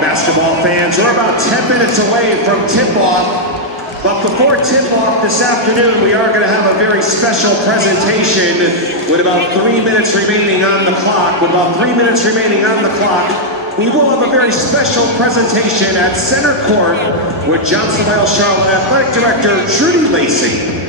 Basketball fans, we're about 10 minutes away from tip-off, but before tip-off this afternoon, we are going to have a very special presentation with about 3 minutes remaining on the clock. With about 3 minutes remaining on the clock, we will have a very special presentation at Center Court with Johnson Wales Charlotte Athletic Director Trudy Lacey.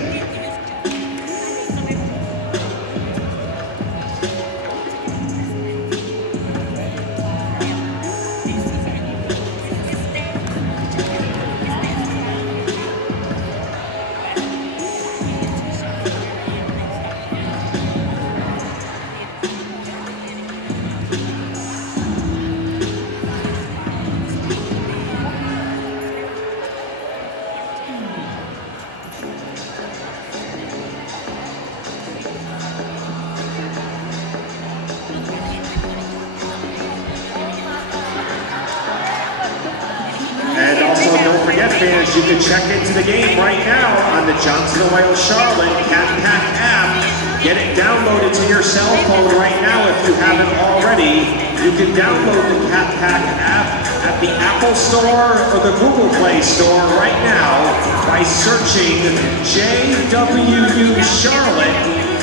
Fans, you can check into the game right now on the Johnson Wales Charlotte Cat Pack app. Get it downloaded to your cell phone right now if you haven't already. You can download the Cat Pack app at the Apple Store or the Google Play Store right now by searching JWU Charlotte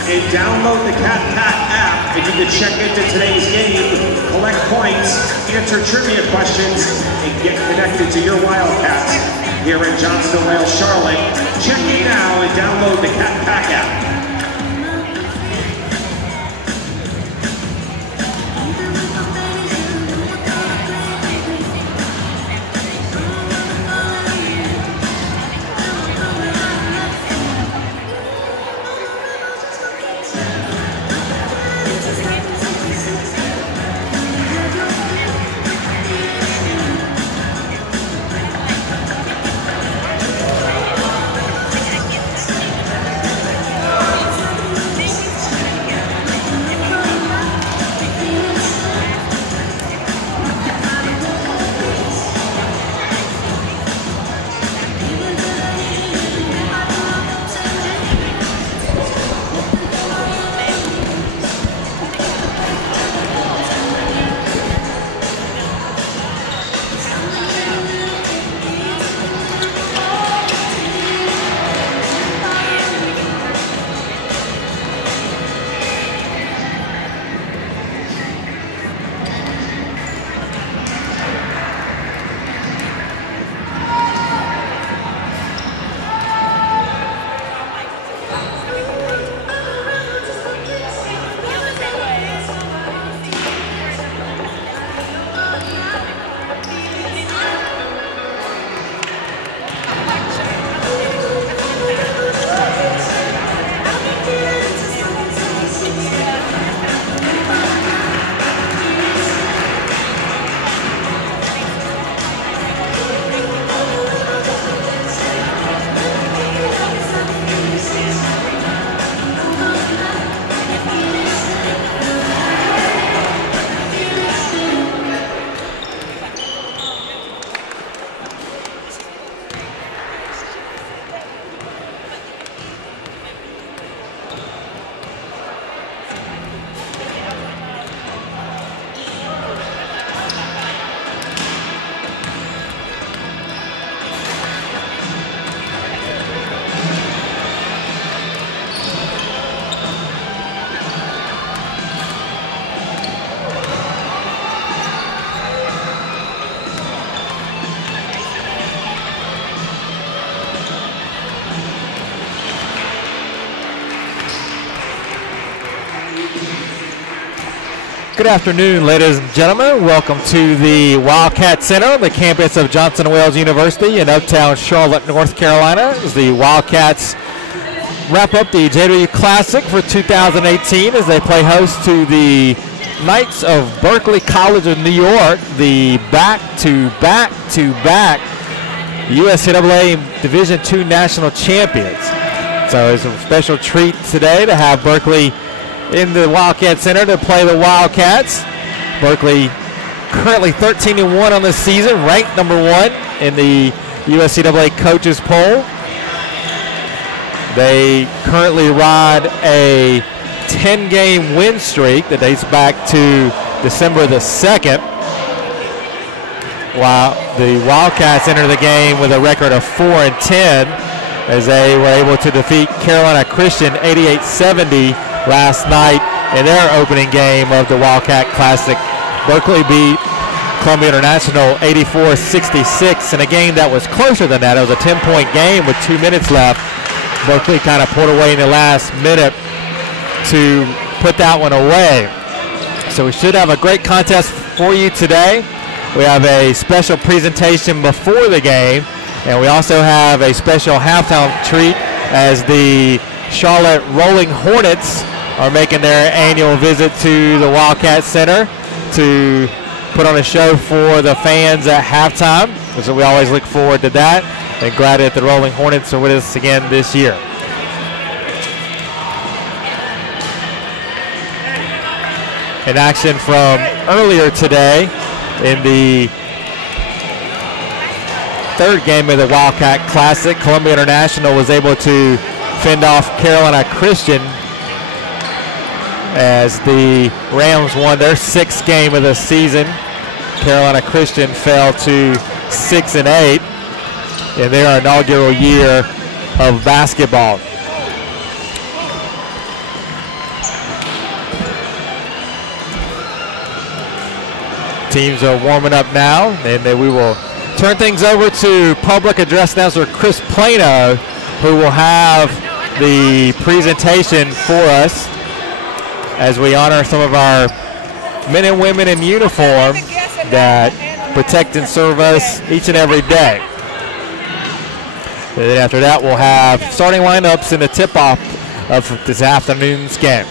and download the Cat Pack app, and you can check into today's game, collect points, answer trivia questions, and get connected to your Wildcats here in Johnson Wales Charlotte. Check it now and download the Cat Pack app. Good afternoon, ladies and gentlemen. Welcome to the Wildcat Center, the campus of Johnson & Wales University in uptown Charlotte, North Carolina. As the Wildcats wrap up the JWU Classic for 2018 as they play host to the Knights of Berkeley College of New York, the back-to-back-to-back USCAA Division II national champions. So it's a special treat today to have Berkeley in the Wildcat Center to play the Wildcats. Berkeley currently 13-1 on the season, ranked number 1 in the USCAA coaches poll. They currently ride a 10-game win streak that dates back to December the 2nd, while the Wildcats enter the game with a record of 4-10 as they were able to defeat Carolina Christian 88-70 last night in their opening game of the Wildcat Classic. Berkeley beat Columbia International 84-66 in a game that was closer than that. It was a 10-point game with 2 minutes left. Berkeley kind of pulled away in the last minute to put that one away. So we should have a great contest for you today. We have a special presentation before the game, and we also have a special halftime treat as the Charlotte Rolling Hornets are making their annual visit to the Wildcat Center to put on a show for the fans at halftime. So we always look forward to that, and glad that the Rolling Hornets are with us again this year. In action from earlier today in the third game of the Wildcat Classic, Columbia International was able to fend off Carolina Christian as the Rams won their 6th game of the season. Carolina Christian fell to 6-8 in their inaugural year of basketball. Teams are warming up now, and then we will turn things over to public address announcer Chris Plano, who will have the presentation for us as we honor some of our men and women in uniform that protect and serve us each and every day. And then after that, we'll have starting lineups in the tip-off of this afternoon's game.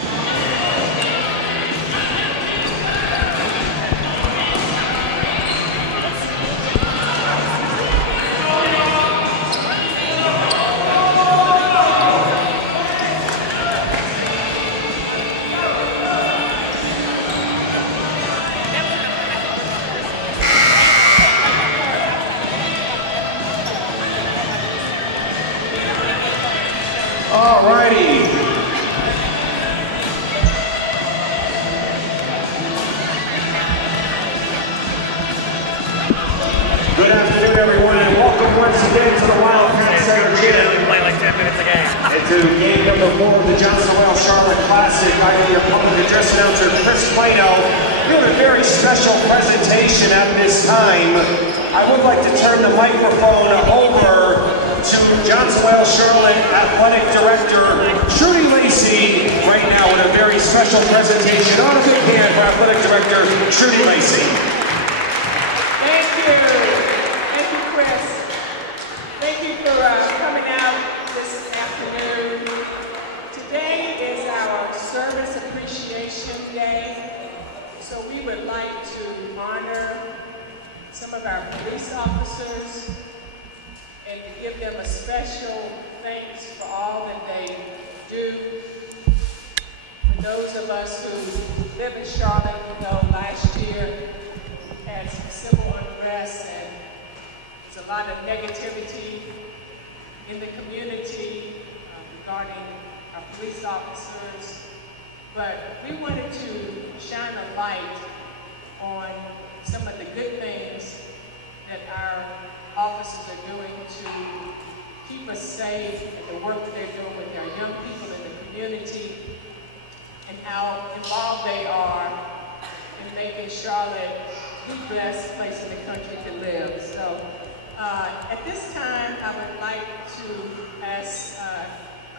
Alrighty. Good afternoon, everyone, and welcome once again to the Wildcat Center Gym. Play like 10 minutes a game. Into game number 4 of the Johnson & Wales Charlotte Classic. I am your public address announcer, Chris Plano, doing a very special presentation at this time. I would like to turn the microphone over to Johnson & Wales Charlotte Athletic Director Trudy Lacey right now with a very special presentation. On a big hand for Athletic Director Trudy Lacey. Thank you. Thank you, Chris. Thank you for coming out this afternoon. Today is our Service Appreciation Day, so we would like to honor some of our police officers and to give them a special thanks for all that they do. For those of us who live in Charlotte, we know last year had some civil unrest and there's a lot of negativity in the community regarding our police officers. But we wanted to shine a light on some of the good things that our officers are doing to keep us safe and the work that they're doing with our young people in the community and how involved they are in making Charlotte the best place in the country to live. So at this time, I would like to ask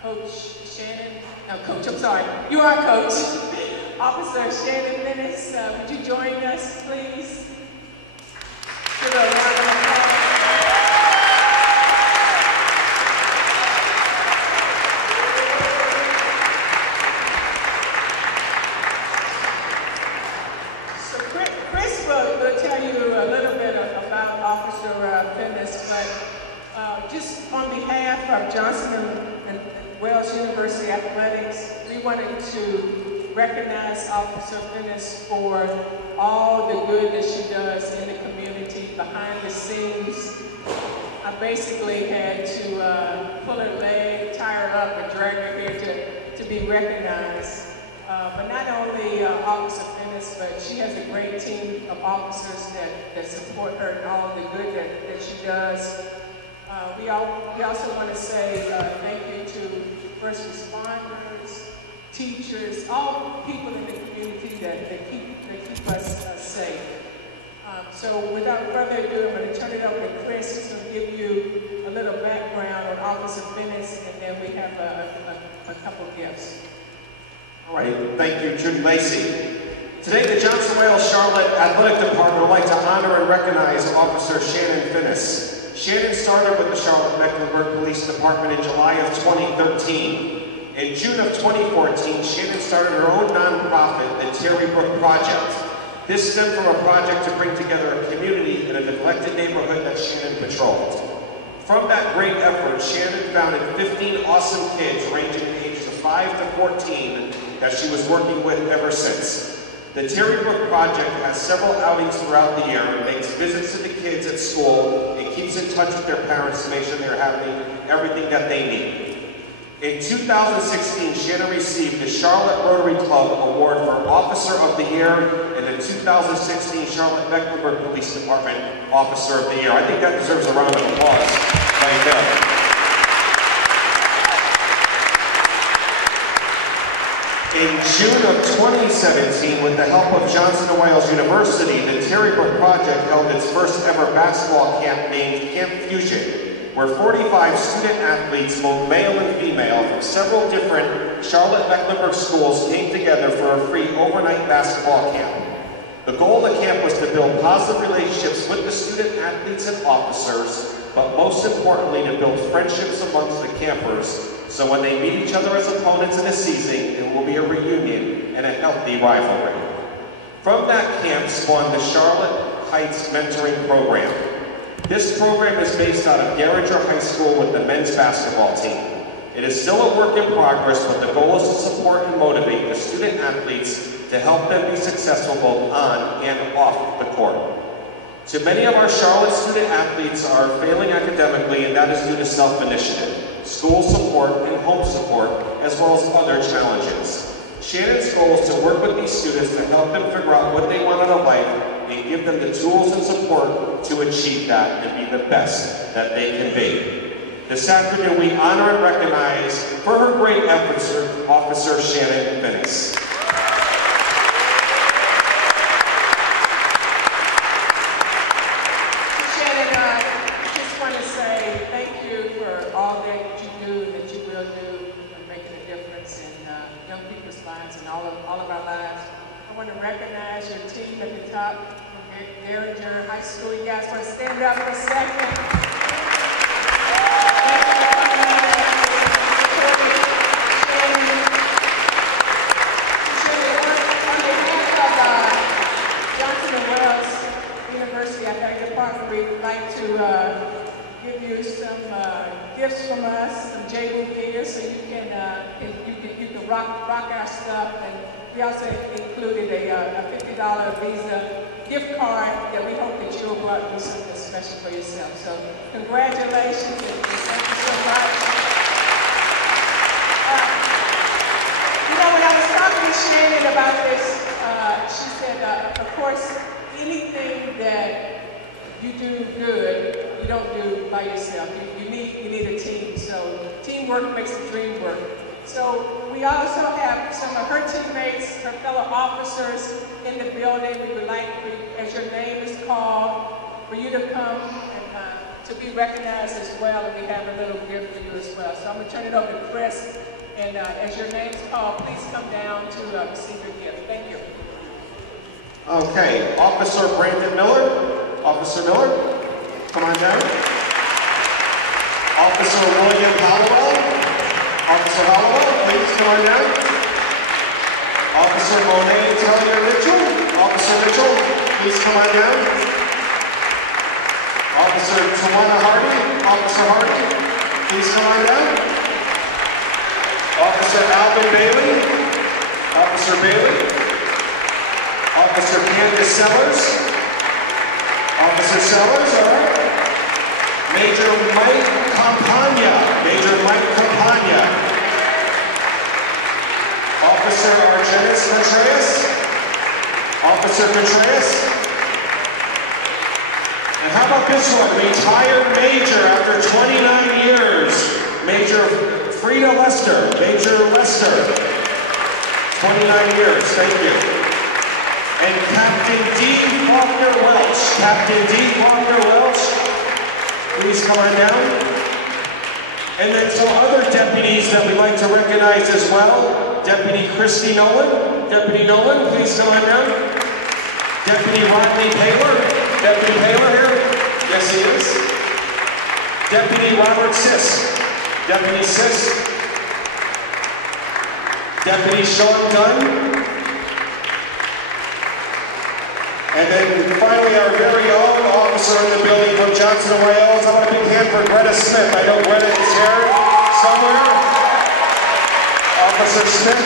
Coach Shannon, no, Coach, I'm sorry, you are Coach, Officer Shannon Dennis, would you join us, please? Give her a round of applause. So Chris will tell you a little bit about Officer Dennis, but just on behalf of Johnson and Wales University Athletics, we wanted to recognize Officer Dennis for all the good that she does in the community behind the scenes. I basically had to pull her leg, tie her up, and drag her here to be recognized. But not only Officer Dennis, but she has a great team of officers that support her and all the good that she does. We also want to say thank you to first responders, teachers, all people in the community that keep us safe. So without further ado, I'm going to turn it over to Chris, who's going to give you a little background on Officer Dennis, and then we have a couple gifts. All right, thank you, Judy Lacey. Today, the Johnson Wales Charlotte Athletic Department would like to honor and recognize Officer Shannon Finnis. Shannon started with the Charlotte-Mecklenburg Police Department in July of 2013. In June of 2014, Shannon started her own nonprofit, the Terry Brook Project. This stemmed from a project to bring together a community in a neglected neighborhood that Shannon patrolled. From that great effort, Shannon founded 15 awesome kids ranging in ages of 5 to 14 that she was working with ever since. The Terry Brook Project has several outings throughout the year, makes visits to the kids at school, and keeps in touch with their parents to make sure they're having everything that they need. In 2016, Shannon received the Charlotte Rotary Club Award for Officer of the Year and the 2016 Charlotte-Mecklenburg Police Department Officer of the Year. I think that deserves a round of applause right there. In June of 2017, with the help of Johnson & Wales University, the Terry Brook Project held its first ever basketball camp named Camp Fusion, where 45 student athletes, both male and female, from several different Charlotte-Mecklenburg schools came together for a free overnight basketball camp. The goal of the camp was to build positive relationships with the student athletes and officers, but most importantly to build friendships amongst the campers, so when they meet each other as opponents in a season, it will be a reunion and a healthy rivalry. From that camp spawned the Charlotte Heights Mentoring Program. This program is based out of Garringer High School with the men's basketball team. It is still a work in progress, but the goal is to support and motivate the student athletes to help them be successful both on and off the court. So many of our Charlotte student athletes are failing academically, and that is due to self-initiative, school support, and home support, as well as other challenges. Shannon's goal is to work with these students to help them figure out what they want out of life and give them the tools and support to achieve that and be the best that they can be. This afternoon, we honor and recognize for her great efforts Officer Shannon Finnis. Recognize your team at the top from Garringer High School. You guys want to stand up for a second? On behalf of Johnson & Wales University Athletic Department, we would like to give you some gifts from us, some JWU gear, so you can rock our stuff. And we also included a $50 Visa gift card that we hope that you'll go out and do something special for yourself. So congratulations and thank you so much. You know, when I was talking to Shannon about this, she said, of course, anything that you do good, you don't do by yourself. You need a team. So teamwork makes the dream work. So we also have some of her teammates, her fellow officers in the building. We would like, as your name is called, for you to come and to be recognized as well, and we have a little gift for you as well. So I'm going to turn it over to Chris, and as your name's called, please come down to receive your gift. Thank you. Okay, Officer Brandon Miller. Officer Miller, come on down. Officer William Hollowell. Officer Hollowell, please come on down. Officer Monet Taylor Mitchell. Officer Mitchell, please come on down. Officer Tawana Hardy. Officer Hardy, please come on down. Officer Alvin Bailey. Officer Bailey. Officer Candace Sellers. Officer Sellers, all right. Major Mike Campagna. Major Mike Campagna. Officer Argenis Contreras. Officer Contreras. And how about this one? Retired Major after 29 years. Major Frida Lester. Major Lester. 29 years, thank you. And Captain D. Faulkner Welch. Captain D. Faulkner Welch, please come on down. And then some other deputies that we'd like to recognize as well. Deputy Christy Nolan. Deputy Nolan, please come on down. Deputy Rodney Paler. Deputy Paler here? Yes, he is. Deputy Robert Siss. Deputy Siss. Deputy Sean Dunn. And then finally, our very own officer in the building from Johnson & Wales. I want a big hand for Greta Smith. I know Greta is here somewhere. Officer Smith.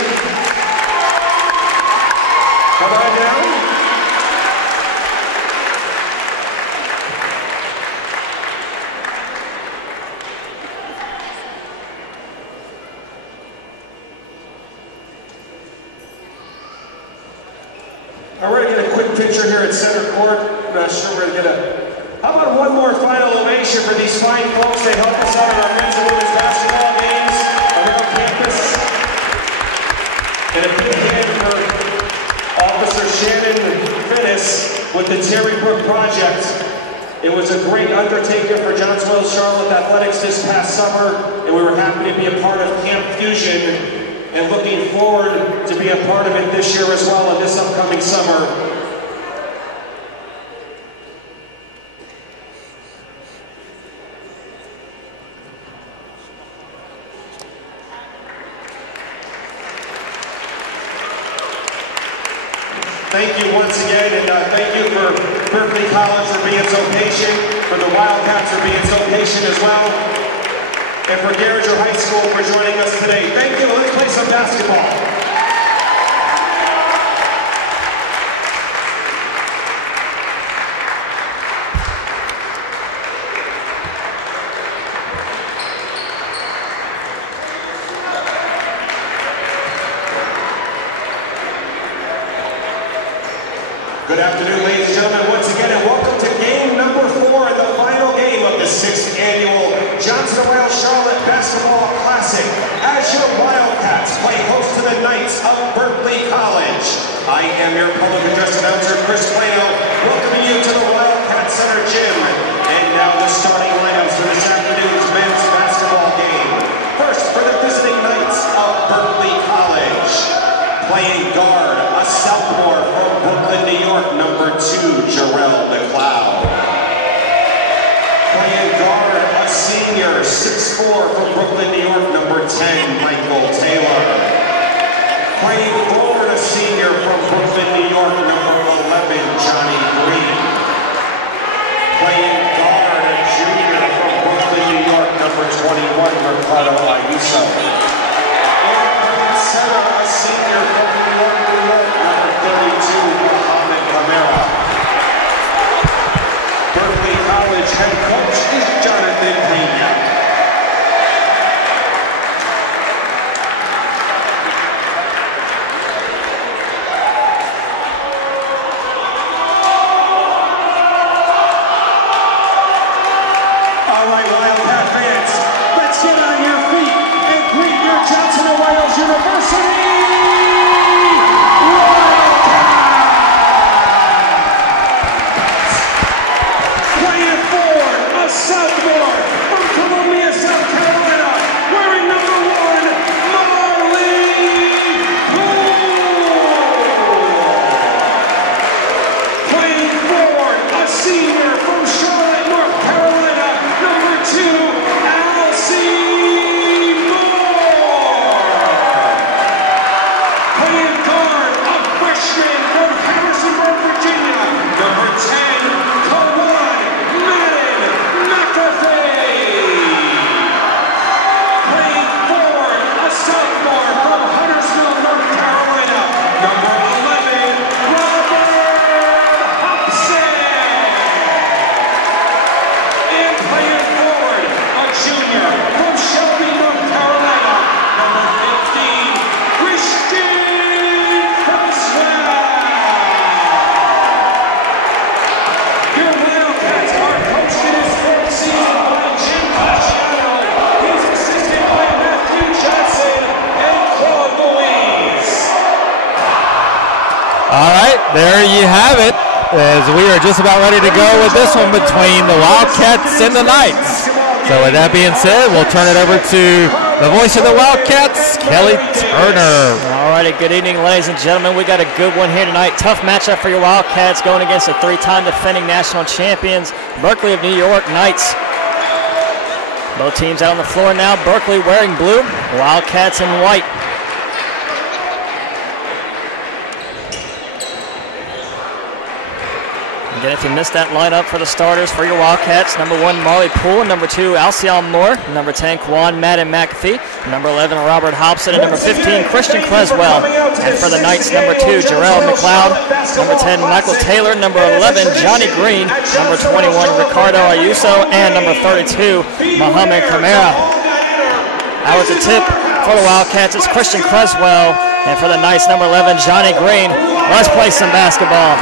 Come on down. We're going to get a quick picture here at center court. I'm not sure we're going to get a... How about one more final ovation for these fine folks? They help us out in our men's and women's basketball games around campus. And a big hand for Officer Shannon Finnis with the Terry Brook Project. It was a great undertaking for Johnson Wales Charlotte Athletics this past summer, and we were happy to be a part of Camp Fusion. And looking forward to be a part of it this year as well and this upcoming summer. Thank you once again, and thank you for Berkeley College for being so patient, for the Wildcats for being so patient as well. And for Garringer High School for joining us today. Thank you. Let's play some basketball. Good afternoon, ladies and gentlemen, once again, and welcome to game number 4, the final game of the 6th annual Johnson & Wales Charlotte Basketball Classic. As your Wildcats play host to the Knights of Berkeley College. I am your public address announcer, Chris Plano, welcoming you to the Wildcat Center Gym. And now the starting lineups for this afternoon's men's basketball game. First, for the visiting Knights of Berkeley College. Playing guard, a sophomore from Brooklyn, New York, number 2, Jarrell McLeod. Playing guard, a senior, 6'4", from Brooklyn, New York, number 10, Michael Taylor. Playing forward, a senior from Brooklyn, New York, number 11, Johnny Green. Playing guard, a junior from Brooklyn, New York, number 21, Ricardo Ayuso. Center, a senior from New York, number 32, Mohamed Camara. Berkeley College head coach is Jonathan Pena. All right, Wildcat fans, let's get on your feet and greet your Johnson & Wales University Wildcats! Playing forward, a South there you have it, as we are just about ready to go with this one between the Wildcats and the Knights. So with that being said, we'll turn it over to the voice of the Wildcats, Kelly Turner. All righty, good evening, ladies and gentlemen. We got a good one here tonight. Tough matchup for your Wildcats going against the three-time defending national champions, Berkeley of New York Knights. Both teams out on the floor now. Berkeley wearing blue, Wildcats in white. Again, if you missed that lineup for the starters for your Wildcats, number 1, Marley Poole, number 2, Alcyon Moore, number 10, Quan Madden McAfee, number 11, Robert Hobson, and number 15, Christian Creswell. And for the Knights, number 2, Jarrell McLeod, number 10, Michael Taylor, number 11, Johnny Green, number 21, Ricardo Ayuso, and number 32, Mohamed Camara. Out with the tip for the Wildcats, it's Christian Creswell, and for the Knights, number 11, Johnny Green. Let's play some basketball.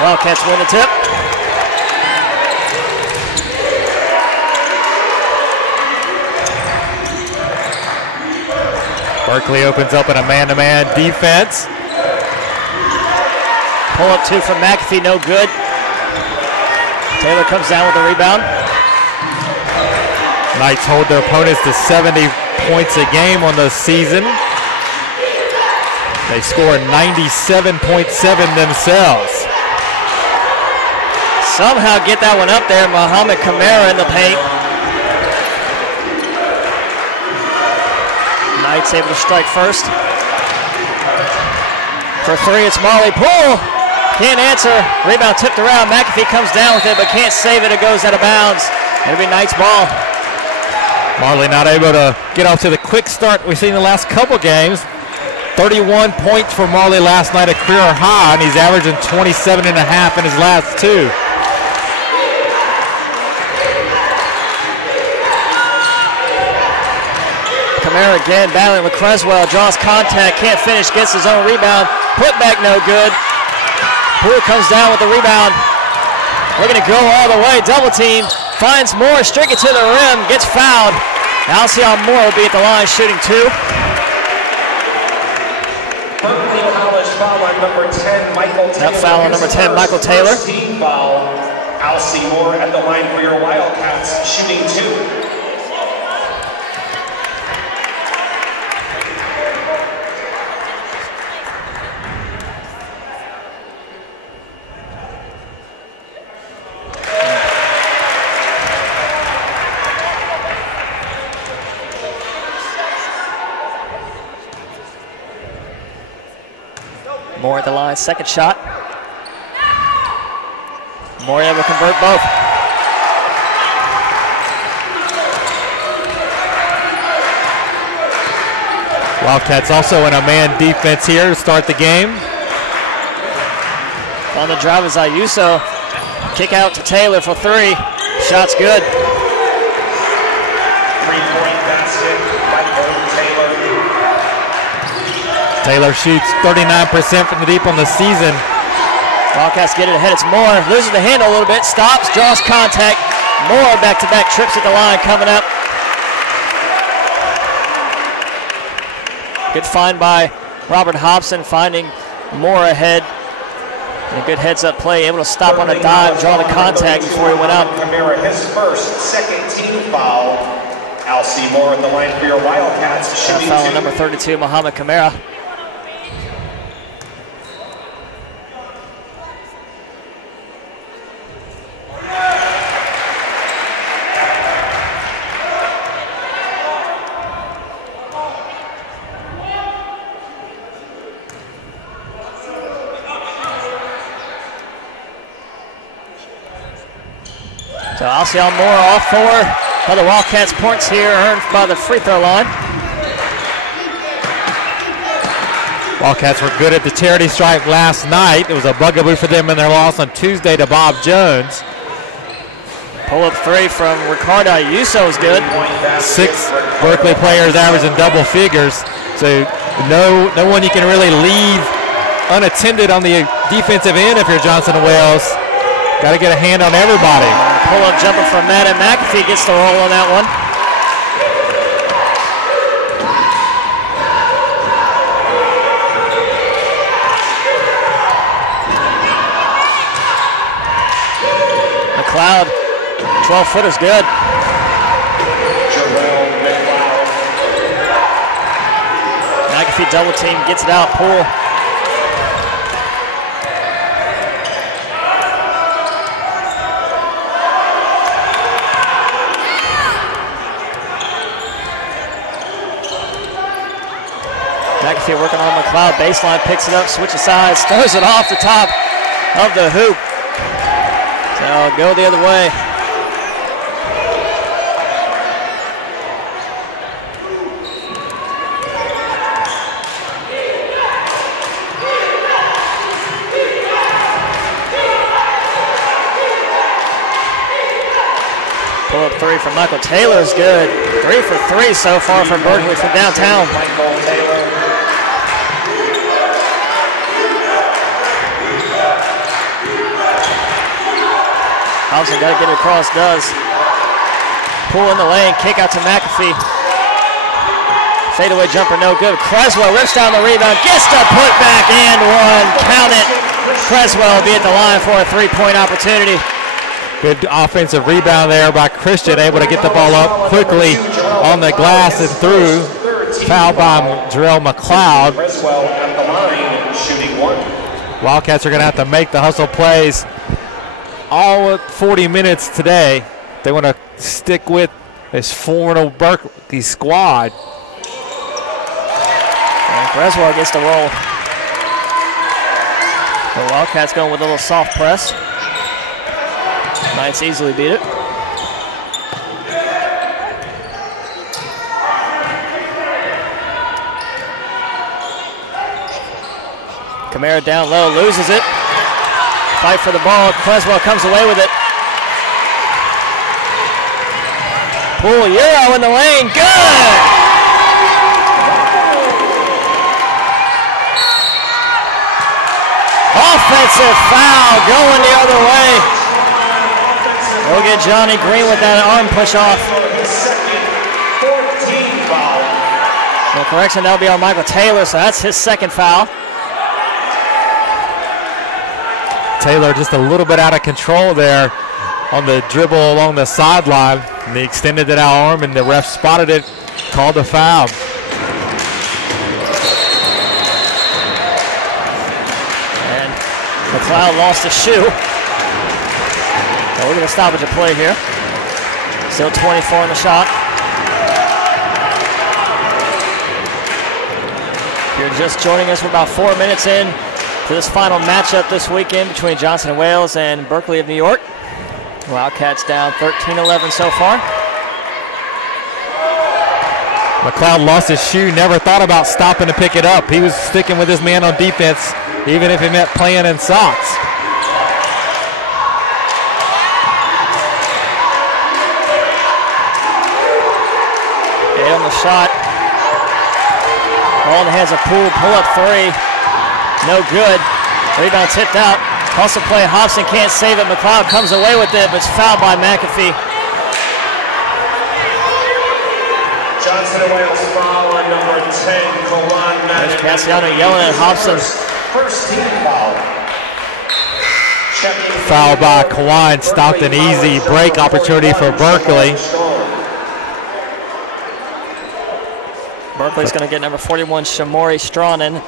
Wildcats win the tip. Berkeley opens up in a man-to-man defense. Pull up 2 from McAfee, no good. Taylor comes down with the rebound. Knights hold their opponents to 70 points a game on the season. They score 97.7 themselves. Somehow get that one up there. Mohamed Camara in the paint. Knights able to strike first. For 3, it's Marley Poole. Can't answer. Rebound tipped around. McAfee comes down with it, but can't save it. It goes out of bounds. It'll be Knights ball. Marley not able to get off to the quick start we've seen the last couple games. 31 points for Marley last night, a career high, and he's averaging 27.5 in his last 2. Camara again battling with Creswell, draws contact, can't finish, gets his own rebound. Put back no good. Poole comes down with the rebound. Looking to go all the way, double team. Finds Moore, streak it to the rim, gets fouled. Alcyon Moore will be at the line shooting 2. Berkeley College foul on number 10, Michael Taylor. That foul on number 10, Michael Taylor. Team foul. Alcyon Moore at the line for your Wildcats, shooting 2. Moore at the line, second shot. Moore able to convert both. Wildcats also in a man defense here to start the game. On the drive is Ayuso. Kick out to Taylor for 3. Shot's good. 3-point basket, Michael Taylor. Taylor shoots 39% from the deep on the season. Wildcats get it ahead. It's Moore. Loses the handle a little bit. Stops, draws contact. Moore back-to-back trips at the line coming up. Good find by Robert Hobson, finding Moore ahead. And a good heads-up play, able to stop on a dive, draw the contact before he went out. Camara, his first, second team foul. Alcyon Moore at the line for your Wildcats, shooting 2. Foul on number 32, Mohamed Camara. So Alcyon Moore, all 4 of the Wildcats points here earned by the free throw line. Wildcats were good at the charity stripe last night. It was a bugaboo for them in their loss on Tuesday to Bob Jones. Pull-up 3 from Ricardo Ayuso is good. 6 Berkeley players averaging double figures. So no one you can really leave unattended on the defensive end if you're Johnson & Wales. Got to get a hand on everybody. Pull-up jumper from Madden McAfee gets the roll on that one. McLeod, 12-footer's good. McAfee double team, gets it out, Poole. McAfee working on McLeod, baseline, picks it up, switches sides, throws it off the top of the hoop. So go the other way. Pull up three from Michael Taylor is good. 3 for 3 so far from Berkeley from downtown. Hobson got to get it across, does. Pull in the lane, kick out to McAfee. Fadeaway jumper, no good. Creswell rips down the rebound, gets the putback and one. Count it. Creswell will be at the line for a three-point opportunity. Good offensive rebound there by Christian, able to get the ball up quickly on the glass and through. Fouled by Jarrell McLeod. Creswell at the line, shooting one. Wildcats are going to have to make the hustle plays all 40 minutes today. They want to stick with this formidable Berkeley squad. And Creswell gets the roll. The Wildcats going with a little soft press. Knights easily beat it. Kamara down low, loses it. Fight for the ball. Creswell comes away with it. Poole, Euro in the lane. Good! Offensive foul going the other way. We'll get Johnny Green with that arm push off. No correction, that'll be on Michael Taylor, so that's his second foul. Taylor just a little bit out of control there on the dribble along the sideline. And he extended that arm and the ref spotted it, called a foul. And McLeod lost a shoe. So we're going to stop at the play here. Still 24 in the shot. If you're just joining us, we're about 4 minutes in to this final matchup this weekend between Johnson & Wales and Berkeley of New York. Wildcats down 13-11 so far. McLeod lost his shoe, never thought about stopping to pick it up. He was sticking with his man on defense, even if it meant playing in socks. Okay, on the shot. Ball in the hands of Poole, pull up three. No good. Rebound tipped out. Hustle play, Hobson can't save it. McLeod comes away with it, but it's fouled by McAfee. Johnson & Wales foul on number 10, Kawan Madden. Cassiano yelling at Hobson. First team foul. Foul by Kawan, stopped an easy break opportunity for Berkeley. Berkeley's going to get number 41, Shamori Strawnen,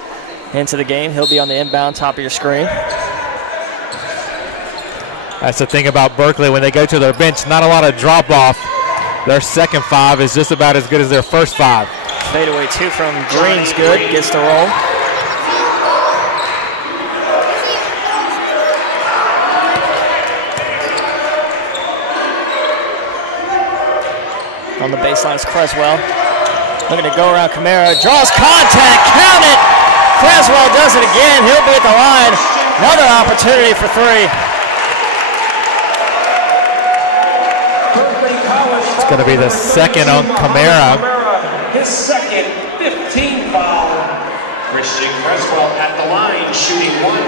into the game. He'll be on the inbound top of your screen. That's the thing about Berkeley. When they go to their bench, not a lot of drop-off. Their second five is just about as good as their first five. Fadeaway two from Green's good. Gets the roll. On the baseline is Creswell. Looking to go around Kamara. Draws contact. Count it. Creswell does it again. He'll be at the line. Another opportunity for three. It's going to be the second on Kamara. His second 15 foul. Christian Creswell at the line, shooting one.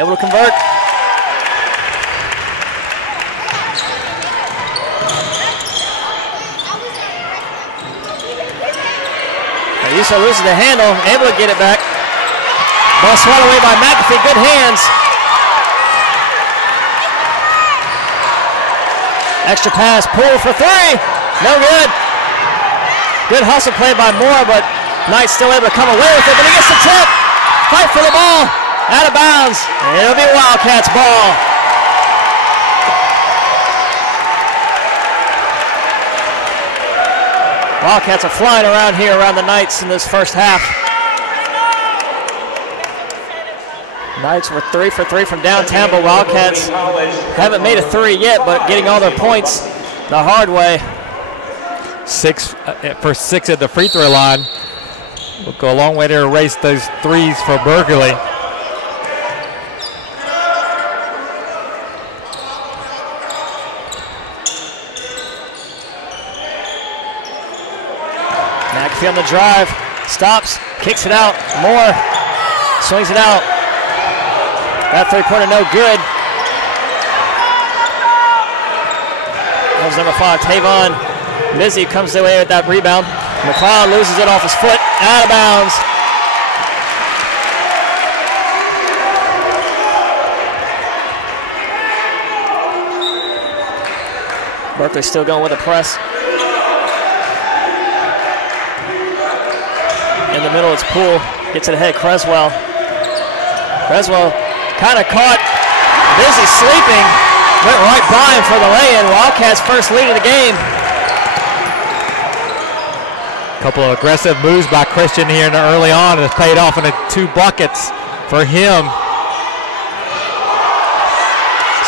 able to convert. Yusa loses the handle, able to get it back. Ball swatted away by McAfee, good hands. Extra pass, pull for three, no good. Good hustle play by Moore, but Knight's still able to come away with it, but he gets the tip. Fight for the ball, out of bounds. It'll be Wildcats ball. Wildcats are flying around here around the Knights in this first half. Knights were 3 for 3 from downtown, but Wildcats haven't made a three yet, but getting all their points the hard way. 6 for 6 at the free throw line. Will go a long way to erase those threes for Berkeley. McAfee on the drive, stops, kicks it out, Moore swings it out. That three-pointer no good. That was number 5, Tavon Mizzy comes away with that rebound. McLeod loses it off his foot, out of bounds. Berkeley still going with a press. In the middle, it's Poole. Gets it ahead, Creswell. Creswell kind of caught Busy sleeping. Went right by him for the lay-in. Wildcats' first lead of the game. Couple of aggressive moves by Christian here early on, and it's paid off in the 2 buckets for him.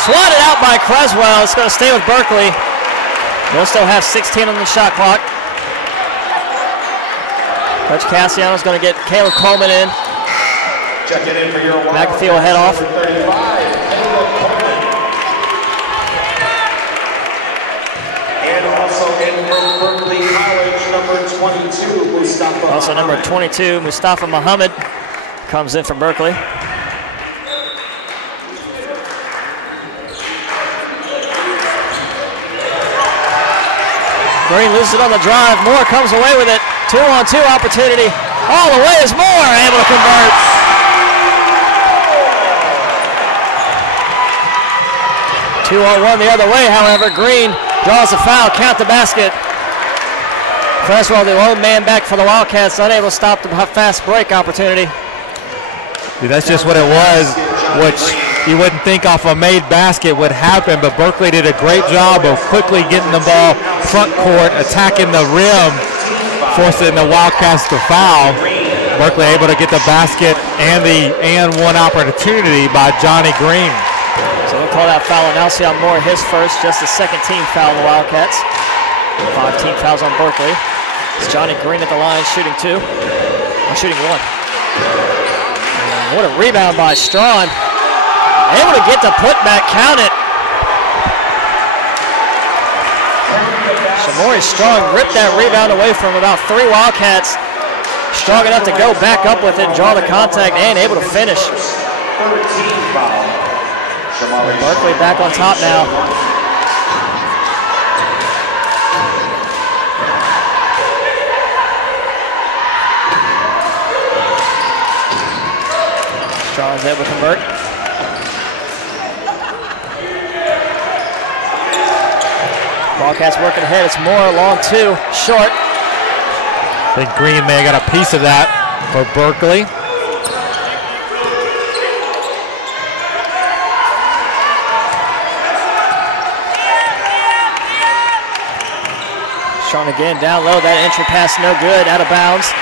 Swatted out by Creswell. It's going to stay with Berkeley. They'll still have 16 on the shot clock. Coach Cassiano's going to get Caleb Coleman in. Checking in for your McAfee will head off. And also in from Berkeley College, number 22, Mustafa. Also number 22, Mustafa Muhammad, comes in for Berkeley. Green loses it on the drive. Moore comes away with it. 2-on-2 opportunity. All the way is Moore able to convert. Two-on-one the other way, however. Green draws a foul, count the basket. Creswell, the old man back for the Wildcats, unable to stop the fast break opportunity. Dude, that's just what it was, which you wouldn't think off a made basket would happen, but Berkeley did a great job of quickly getting the ball front court, attacking the rim, forcing the Wildcats to foul. Berkeley able to get the basket and the one opportunity by Johnny Green. So they'll call that foul on Alcion Moore, his first, just the second team foul on the Wildcats. 5 team fouls on Berkeley. It's Johnny Green at the line, shooting 2. Or shooting 1. And what a rebound by Strawn. Able to get the putback, count it. Shamori Strong ripped that rebound away from about 3 Wildcats. Strong enough to go back up with it, draw the contact, and able to finish. Berkeley back on top now. Strong's able to convert. Wildcats working ahead. It's Moore, long 2, short. I think Green may have got a piece of that for Berkeley. Strong again, down low. That entry pass no good, out of bounds.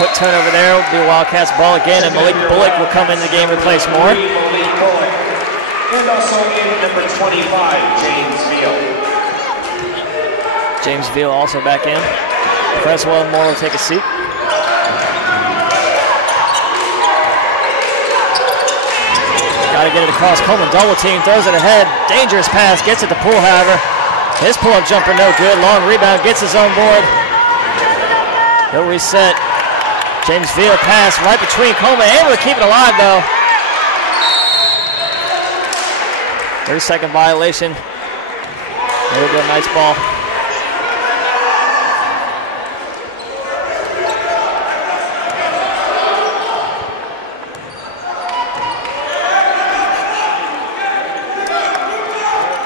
Quick turnover there, will be Wildcats ball again, and Malik Bullock will come in the game, replace Moore. And also in number 25, James Veal. James Veal also back in. Creswell and Moore will take a seat. Got to get it across. Coleman double team, throws it ahead. Dangerous pass, gets it to Poole, however. His pull-up jumper no good. Long rebound, gets his own board. He'll reset. James Veal pass right between Coleman, able to keep it alive though. 3-second violation. Very good, nice ball.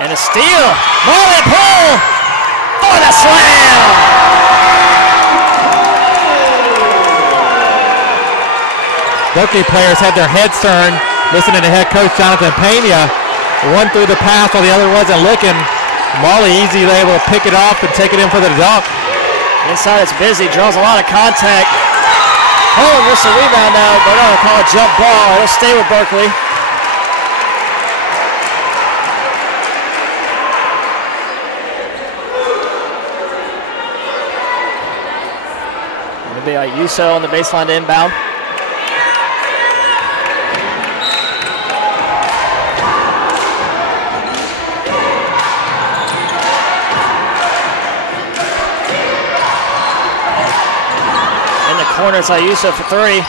And a steal. Molly Poole for the slam. Berkeley players had their heads turned, listening to head coach Jonathan Pena. One threw the pass while the other wasn't looking. Molly easily able to pick it off and take it in for the dunk. Inside it's busy, draws a lot of contact. Oh, missed a rebound now. They're going to call a jump ball. It'll stay with Berkeley. It'll be Ayuso on the baseline to inbound. Corners Ayuso for 3.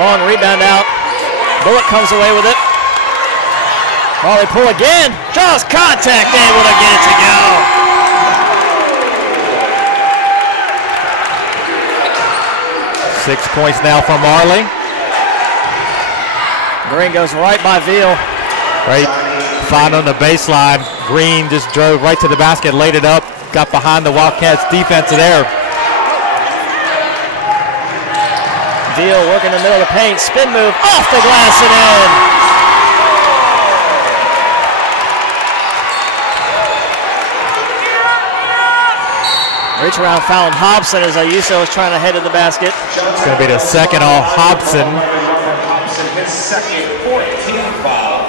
Long rebound out. Bullock comes away with it. Molly Poole again. Draws contact. Able to get it to go. Six points now for Marley. Green goes right by Veal. Right. Found on the baseline. Green just drove right to the basket, laid it up, got behind the Wildcats defense there. Veal working in the middle of the paint, spin move, off the glass and in. Reach around foul on Hobson as Ayuso is trying to head to the basket. It's going to be the second on Hobson. His second 14th foul.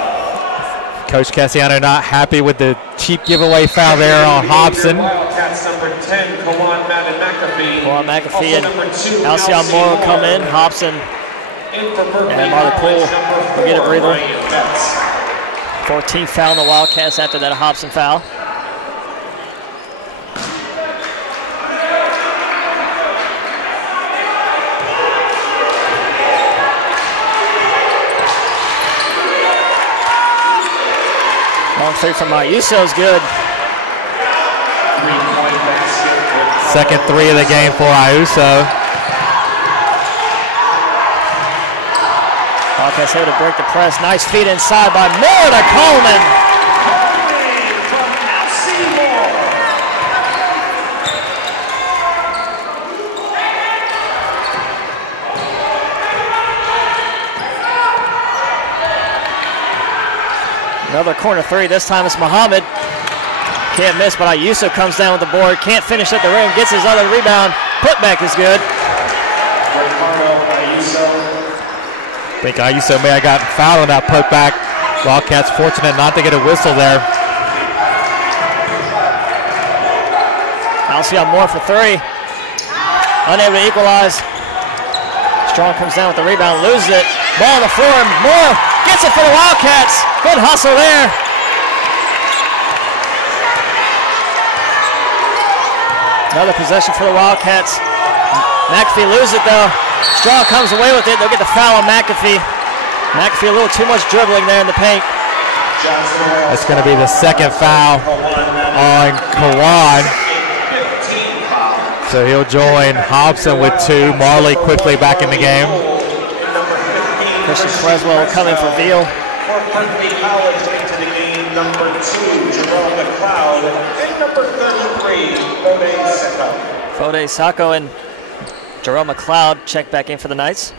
Coach Cassiano not happy with the cheap giveaway foul there on Hobson. Wildcats number 10, Kawan McAfee and Alcyon Moore will come in. Hobson and Marley Poole will get a breather. 14th foul on the Wildcats after that Hobson foul. Long 3 from Ayuso is good. Second 3 of the game for Ayuso. Wildcats able to break the press. Nice feed inside by Moore to Coleman. Another corner 3. This time it's Muhammad. Can't miss, but Ayuso comes down with the board. Can't finish at the rim. Gets his other rebound. Putback is good. I think Ayuso may have gotten fouled on that putback. Wildcats fortunate not to get a whistle there. Alcyon Moore for 3. Unable to equalize. Strong comes down with the rebound. Loses it. Ball on the floor. Moore gets it for the Wildcats. Good hustle there. Another possession for the Wildcats. McAfee loses it though. Strong comes away with it. They'll get the foul on McAfee. McAfee a little too much dribbling there in the paint. That's going to be the second foul on Kawan. So he'll join Hobson with 2. Marley quickly back in the game. Christian Creswell coming for Veal. Number 2, Jerome McLeod, and number 33, Fode Sacco and Jerome McLeod check back in for the Knights.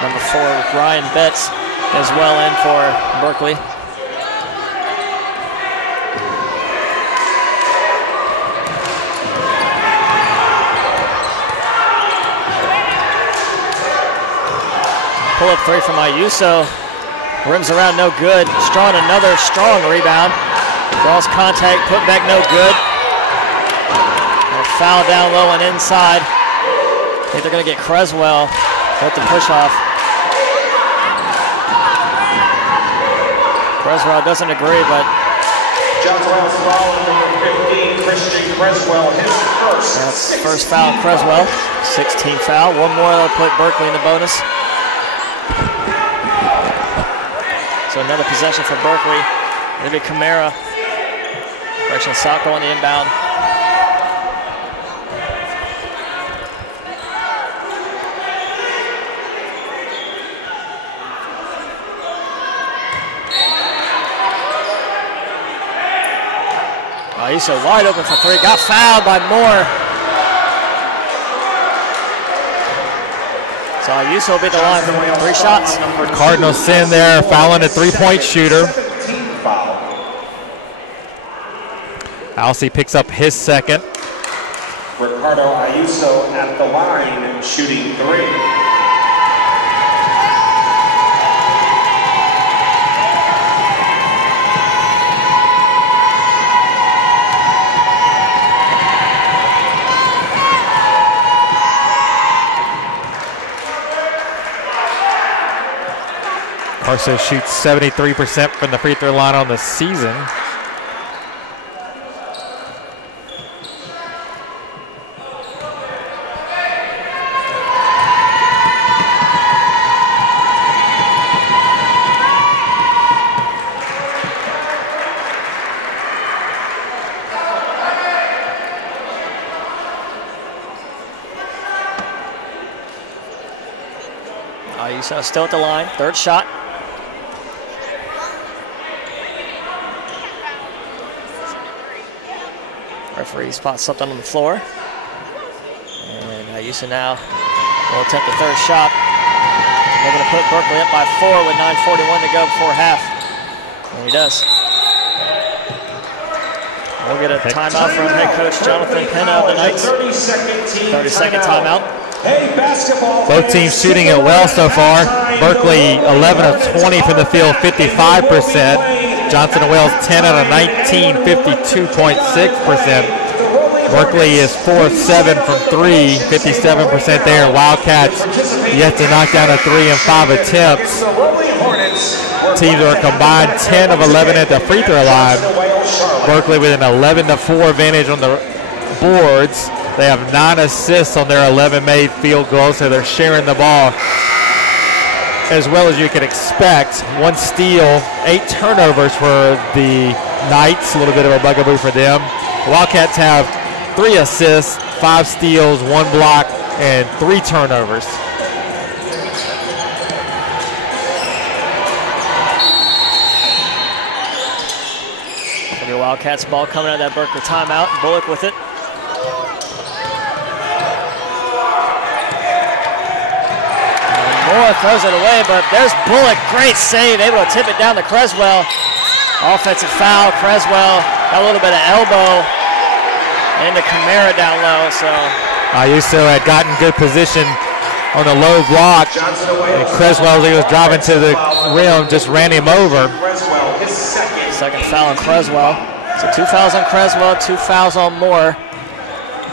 Number 4, Ryan Betts as well in for Berkeley. Pull-up 3 from Ayuso. Rims around, no good. Strong, another strong rebound. Draws contact, put back, no good. And a foul down low and inside. I think they're going to get Creswell with the push-off. Creswell doesn't agree, but... John's foul, number 15, Christian Creswell, his first. That's first foul, Creswell. 16th foul. One more, they'll put Berkeley in the bonus. So another possession for Berkeley. Maybe Camara. Correction, Sacco on the inbound. He's so wide open for three. Got fouled by Moore. So Ayuso will be the line for 3 shots. Cardinals send there, fouling a 3-point shooter. Alcee picks up his second. Ricardo Ayuso at the line, shooting 3. Carso shoots 73% from the free throw line on the season. Ayuso still at the line, 3rd shot. Referee spots something on the floor. And Ayuso now will attempt the 3rd shot. They're going to put Berkeley up by 4 with 9:41 to go before half. And he does. We'll get a timeout from head coach Jonathan Penna of the Knights. 30-second timeout. Hey, basketball. Both teams shooting it well so far. Berkeley 11 of 20 from the field, 55%. Johnson & Wales 10 out of 19, 52.6%. Berkeley is 4 of 7 from 3, 57% there. Wildcats yet to knock down a 3 in 5 attempts. Teams are combined 10 of 11 at the free throw line. Berkeley with an 11-4 advantage on the boards. They have 9 assists on their 11 made field goals, so they're sharing the ball as well as you could expect. 1 steal, 8 turnovers for the Knights, a little bit of a bugaboo for them. Wildcats have 3 assists, 5 steals, 1 block, and 3 turnovers. The Wildcats ball coming out of that Berkeley timeout. Bullock with it. Moore throws it away, but there's Bullock. Great save, able to tip it down to Creswell. Offensive foul. Creswell got a little bit of elbow into Camara down low. So Ayuso had gotten good position on the low block, and Creswell, as he was driving to the rim, just ran him over. Second foul on Creswell. So 2 fouls on Creswell, 2 fouls on Moore.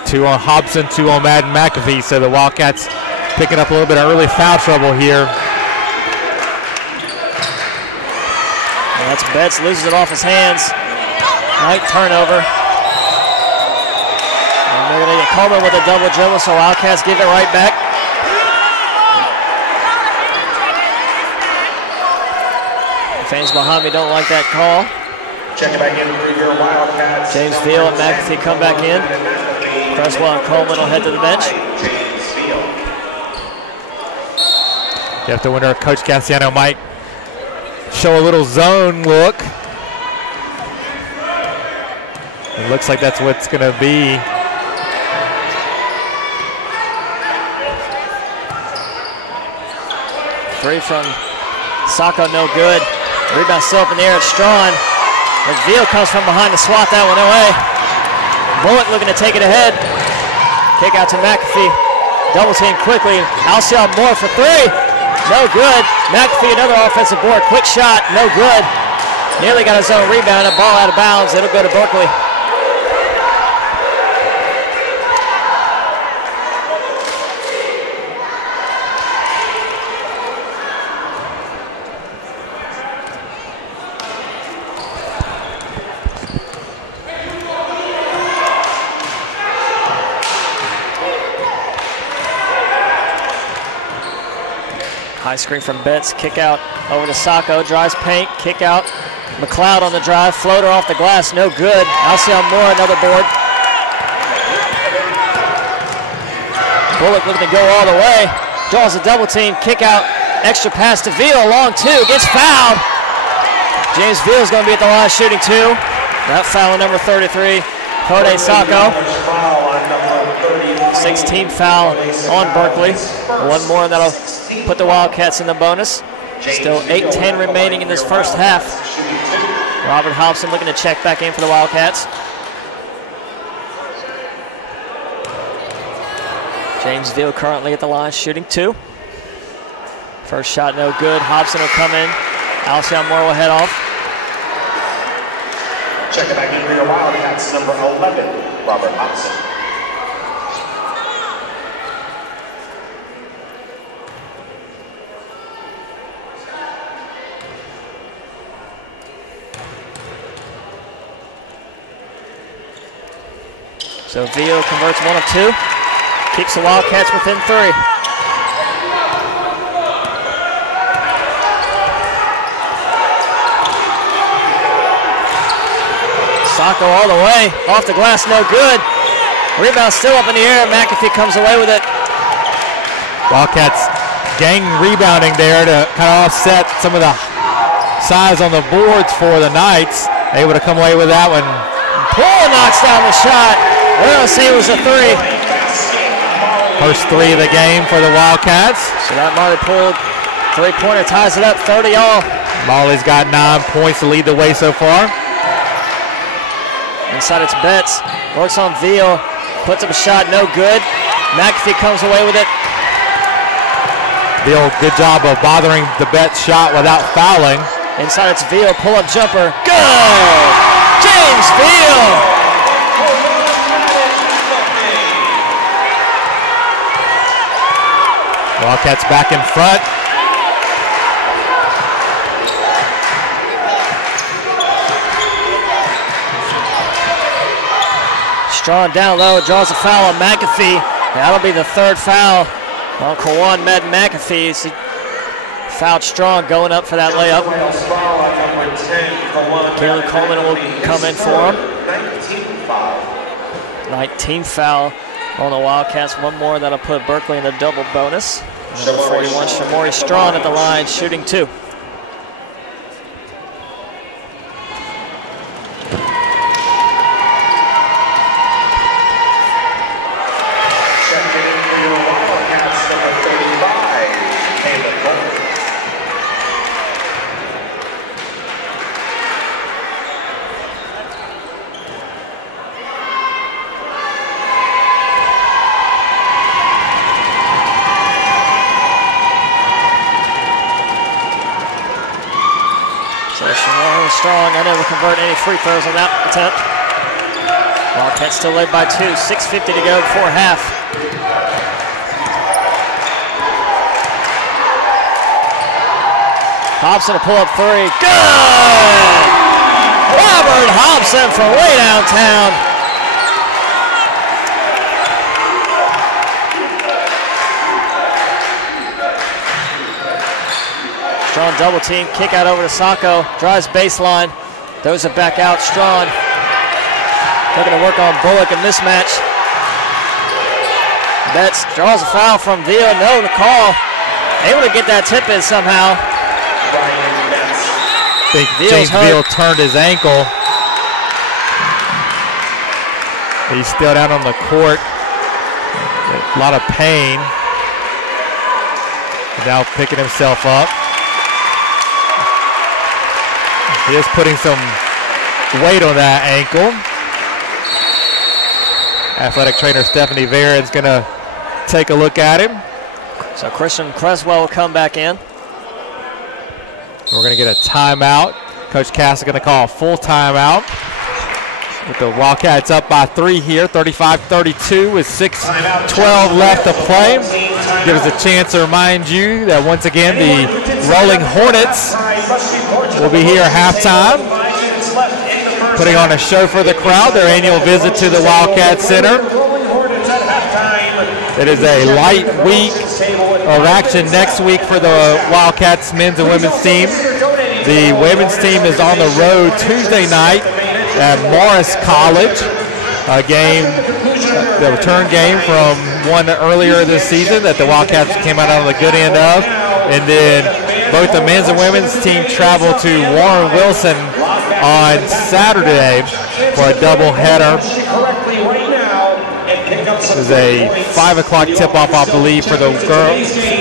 2 on Hobson, 2 on Madden McAfee. So the Wildcats picking up a little bit of early foul trouble here. And that's Betts, loses it off his hands. Knight turnover. And they're going to get Coleman with a double dribble, so Wildcats give it right back. Fans behind me don't like that call. Check it back in for your Wildcats. James Veal and McAfee come back in. Creswell and Coleman will head to the bench. You have to wonder if Coach Cassiano might show a little zone look. It looks like that's what it's going to be. Three from Sacco, no good. Rebound still up in the air, it's Strawn. And Veal comes from behind to swat that one away. Bullock looking to take it ahead. Kick out to McAfee. Double team quickly. Alcee Moore for 3. No good. McAfee, another offensive board. Quick shot, no good. Nearly got his own rebound. A ball out of bounds. It'll go to Berkeley. High screen from Betts, kick out over to Sacco, drives paint, kick out. McLeod on the drive, floater off the glass, no good. Alcyon Moore, another board. Bullock looking to go all the way, draws a double team, kick out, extra pass to Veal, long two, gets fouled. James Veal's going to be at the line shooting two. That foul on number 33, Kode Sacco. 16th foul on Berkeley. One more and that'll put the Wildcats in the bonus. Still 8:10 remaining in this first half. Robert Hobson looking to check back in for the Wildcats. James Veal currently at the line shooting two. First shot no good. Hobson will come in. Alcyon Moore will head off. Check it back in for your Wildcats, number 11, Robert Hobson. So Veal converts one of two, keeps the Wildcats within three. Sacco all the way, off the glass, no good. Rebound still up in the air, McAfee comes away with it. Wildcats gang rebounding there to kind of offset some of the size on the boards for the Knights. Able to come away with that one. Poole knocks down the shot. We're going to see it was a three. First three of the game for the Wildcats. So that Marley Poole three-pointer ties it up, 30-all. Marley's got 9 points to lead the way so far. Inside it's Betts, works on Veal, puts up a shot, no good. McAfee comes away with it. Veal, good job of bothering the Betts shot without fouling. Inside it's Veal, pull-up jumper, good! James Veal! Wildcats back in front. Strong down low, draws a foul on McAfee. That'll be the third foul on Kawan McAfee. He fouled Strong going up for that layup. Caleb Coleman will come in for him. 19th foul on the Wildcats. One more that'll put Berkeley in the double bonus. Number 41, Shamori Strong at the line, shooting two. Strong unable to convert any free throws on that attempt. Wildcats still led by two, 6:50 to go before half. Hobson to pull up three, good! Robert Hobson from way downtown. Strong double team, kick out over to Sacco, drives baseline, throws it back out. Strong looking to work on Bullock in mismatch. Betts draws a foul from Veal, no to call. Able to get that tip in somehow. I think James Veal turned his ankle. He's still down on the court. A lot of pain. Now picking himself up. He is putting some weight on that ankle. Athletic trainer Stephanie Vera is going to take a look at him. So Christian Creswell will come back in. We're going to get a timeout. Coach Cass is going to call a full timeout. With the Wildcats up by 3 here, 35-32 with 6:12 left to play. Give us a chance to remind you that once again the Rolling Hornets will be here at halftime, putting on a show for the crowd, their annual visit to the Wildcat Center. It is a light week of action next week for the Wildcats men's and women's team. The women's team is on the road Tuesday night at Morris College. A game, the return game from one earlier this season that the Wildcats came out on the good end of. And then both the men's and women's team travel to Warren Wilson on Saturday for a doubleheader. This is a 5 o'clock tip-off, I believe, for the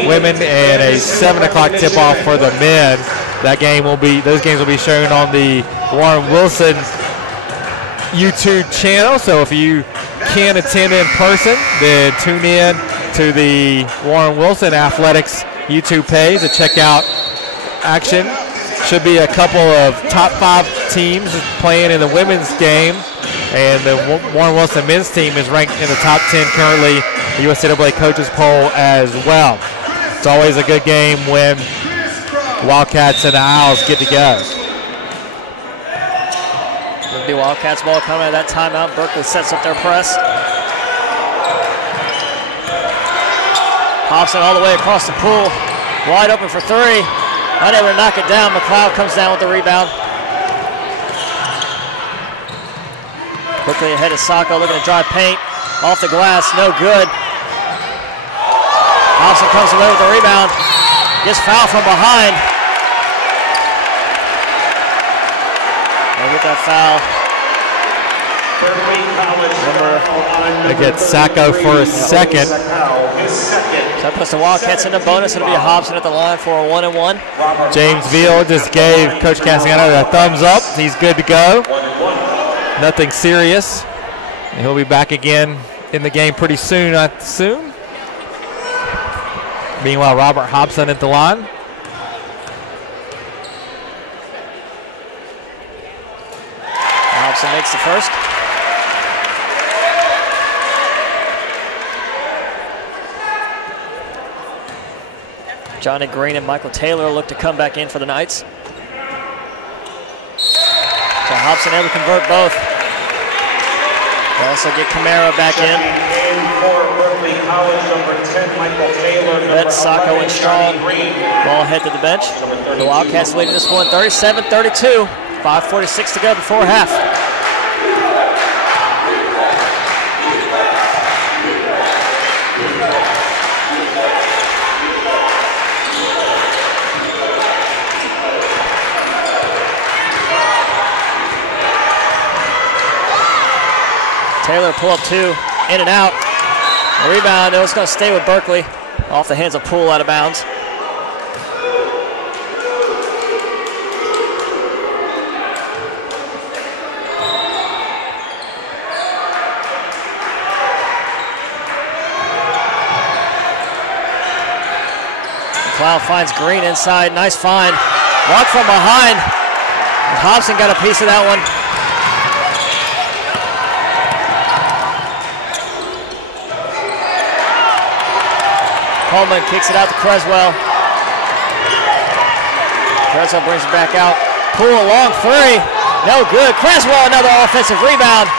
women, and a 7 o'clock tip-off for the men. Those games will be shown on the Warren Wilson YouTube channel. So if you can't attend in person, then tune in to the Warren Wilson Athletics YouTube page to check out action. Should be a couple of top 5 teams playing in the women's game, and the Warren Wilson men's team is ranked in the top 10 currently, the USCAA coaches poll as well. It's always a good game when Wildcats and the Owls get to go. The Wildcats ball coming out of that timeout. Berkeley sets up their press. Hobson all the way across the pool. Wide open for 3. Unable to knock it down. McLeod comes down with the rebound. Quickly ahead of Sacco, looking to drive paint. Off the glass, no good. Hobson comes away with the rebound. Gets fouled from behind. They get that foul. They get Sacco for a second. So that puts the Wildcats in the bonus. It'll be a Hobson at the line for a 1-and-1. James Veal just gave Coach Cassiano a thumbs up. He's good to go. Nothing serious. And he'll be back again in the game pretty soon, I assume. Meanwhile, Robert Hobson at the line. Hobson makes the first. Johnny Green and Michael Taylor look to come back in for the Knights. So Hobson able to convert both. They also get Camara back in. That's Sacco and Strong. Ball head to the bench. The Wildcats leading this one 37-32. 5:46 to go before half. Taylor pull up 2, in and out. The rebound, it's going to stay with Berkeley. Off the hands of Poole, out of bounds. McLeod finds Green inside, nice find. Walk from behind. And Hobson got a piece of that one. Coleman kicks it out to Creswell. Creswell brings it back out. Poole, long 3. No good. Creswell, another offensive rebound.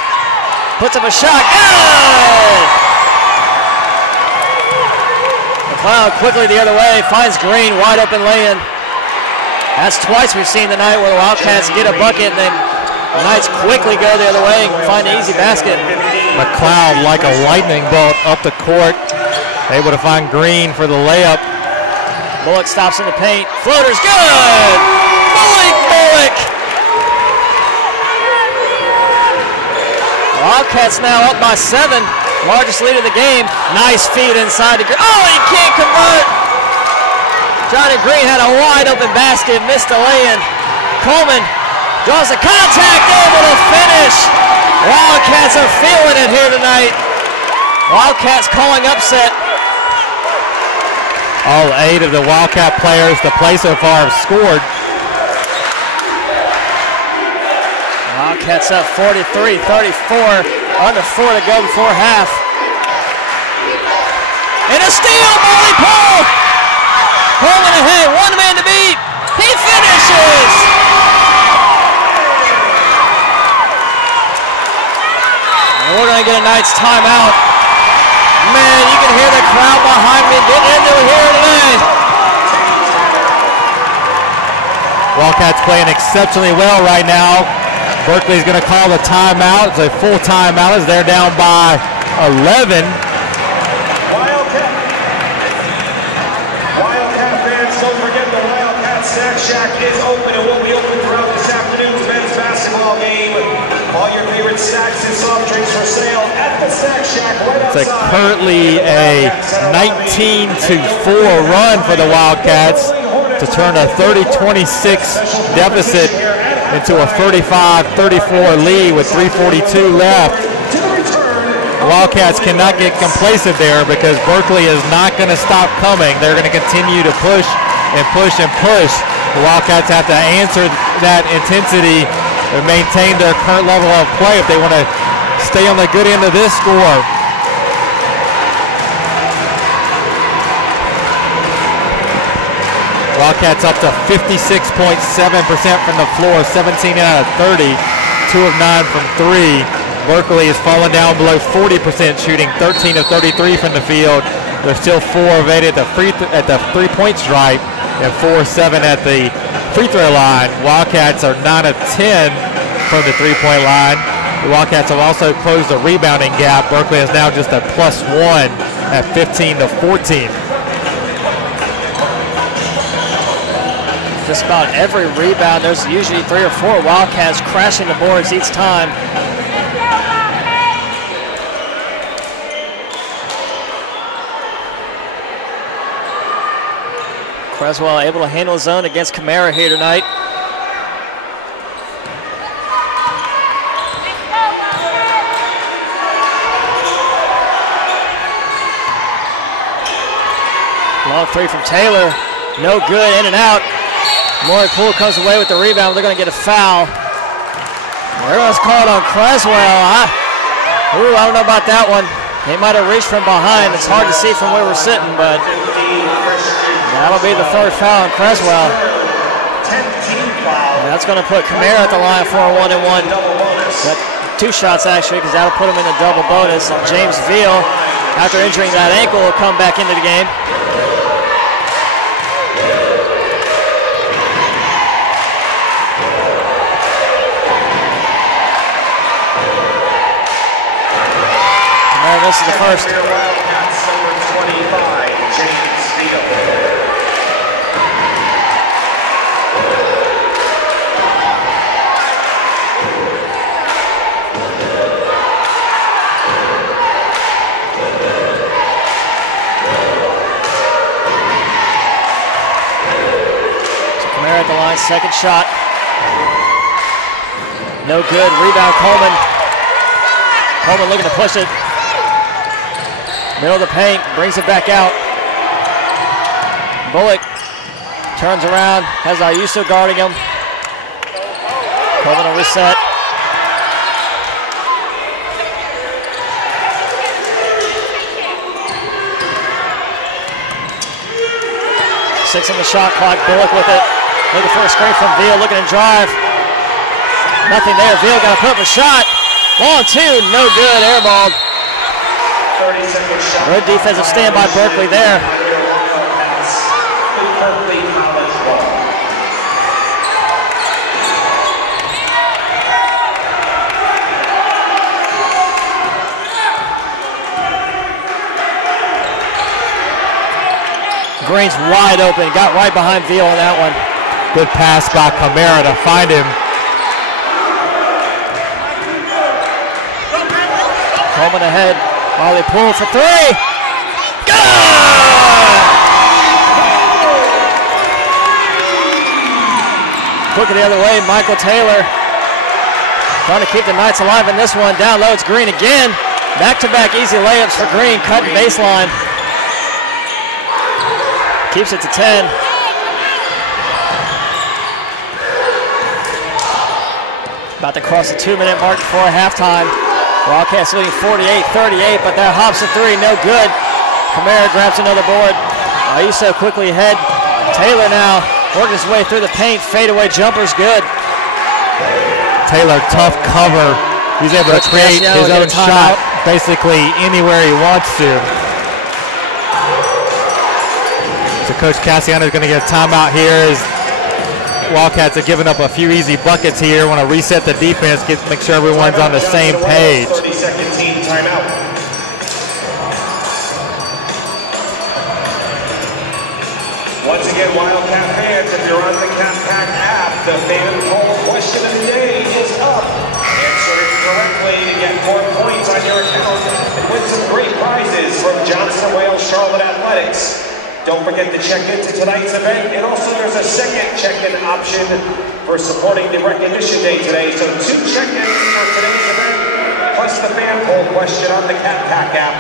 Puts up a shot. Good! McLeod quickly the other way. Finds Green, wide open lay-in. That's twice we've seen tonight where the Wildcats get a bucket and then the Knights quickly go the other way and find an easy basket. McLeod like a lightning bolt up the court. Able to find Green for the layup. Bullock stops in the paint. Floater's good! Bullock! Wildcats now up by 7. Largest lead of the game. Nice feed inside the Green. Oh, he can't convert! Johnny Green had a wide open basket, missed the lay-in. Coleman draws the contact, able to finish. Wildcats are feeling it here tonight. Wildcats calling upset. All 8 of the Wildcat players to play so far have scored. Wildcats up 43-34. Under 4 to go before half. And a steal, Molly Poole! Coleman ahead, 1 man to beat. He finishes! And we're going to get a Knights timeout. Man, you can hear the crowd behind me getting into it here today. Wildcats playing exceptionally well right now. Berkeley's going to call the timeout. It's a full timeout as they're down by 11. Wildcat fans, don't forget the Wildcat Snack Shack is open and will be open throughout this afternoon's men's basketball game. All your favorite snacks and soft drinks for sale at the Snack Shack right outside. It's currently a 19-4 run for the Wildcats to turn a 30-26 deficit into a 35-34 lead with 3:42 left. The Wildcats cannot get complacent there because Berkeley is not going to stop coming. They're going to continue to push and push and push. The Wildcats have to answer that intensity and maintain their current level of play if they want to stay on the good end of this score. Wildcats up to 56.7% from the floor, 17 out of 30, 2 of 9 from 3. Berkeley has fallen down below 40% shooting, 13 of 33 from the field. They're still 4 of 8 at the three-point stripe and 4 of 7 at the free throw line. Wildcats are 9 of 10 from the three-point line. The Wildcats have also closed the rebounding gap. Berkeley is now just a +1 at 15-14. Just about every rebound, there's usually 3 or 4 Wildcats crashing the boards each time. Creswell able to handle his own against Camara here tonight. Long 3 from Taylor, no good, in and out. Maury Poole comes away with the rebound. They're going to get a foul. Everyone's called on Creswell. I don't know about that one. He might have reached from behind. It's hard to see from where we're sitting, but that'll be the 3rd foul on Creswell. And that's going to put Camara at the line for a 1-and-1. 2 shots actually, because that'll put him in the double bonus. And James Veal, after injuring that ankle, will come back into the game. This is the first. Wildcats number 25, James Veal. So Camara at the line, 2nd shot. No good. Rebound Coleman. Coleman looking to push it. Middle of the paint, brings it back out. Bullock turns around, has Ayuso guarding him. Coleman will reset. Six on the shot clock, Bullock with it. Looking for a screen from Veal, looking to drive. Nothing there, Veal got to put up a shot. Long 2, no good, airballed. Good defensive stand by Berkeley there. Green's wide open, got right behind Veal on that one. Good pass by Camara to find him. Coleman ahead. Molly Poole for 3. Good! Quick the other way, Michael Taylor trying to keep the Knights alive in this one. Down low, it's Green again. Back-to-back easy layups for Green, cutting baseline. Keeps it to 10. About to cross the 2-minute mark before halftime. Wildcats leading 48-38, but that hops a 3, no good. Camara grabs another board. Ayuso quickly ahead. Taylor now working his way through the paint. Fadeaway jumper's good. Taylor, tough cover. He's able to create his own shot. basically anywhere he wants to. So Coach Cassiano is going to get a timeout here as Wildcats are giving up a few easy buckets here. Want to reset the defense, make sure everyone's on the same page. 30-second team timeout. Once again, Wildcat fans, if you're on the Cat Pack app, the fan poll question of the day is up. Answer it correctly to get more points on your account and win some great prizes from Johnson & Wales Charlotte Athletics. Don't forget to check into tonight's event, and also there's a second check-in option for supporting the Recognition Day today. So 2 check-ins for today's event, plus the fan poll question on the Cat Pack app.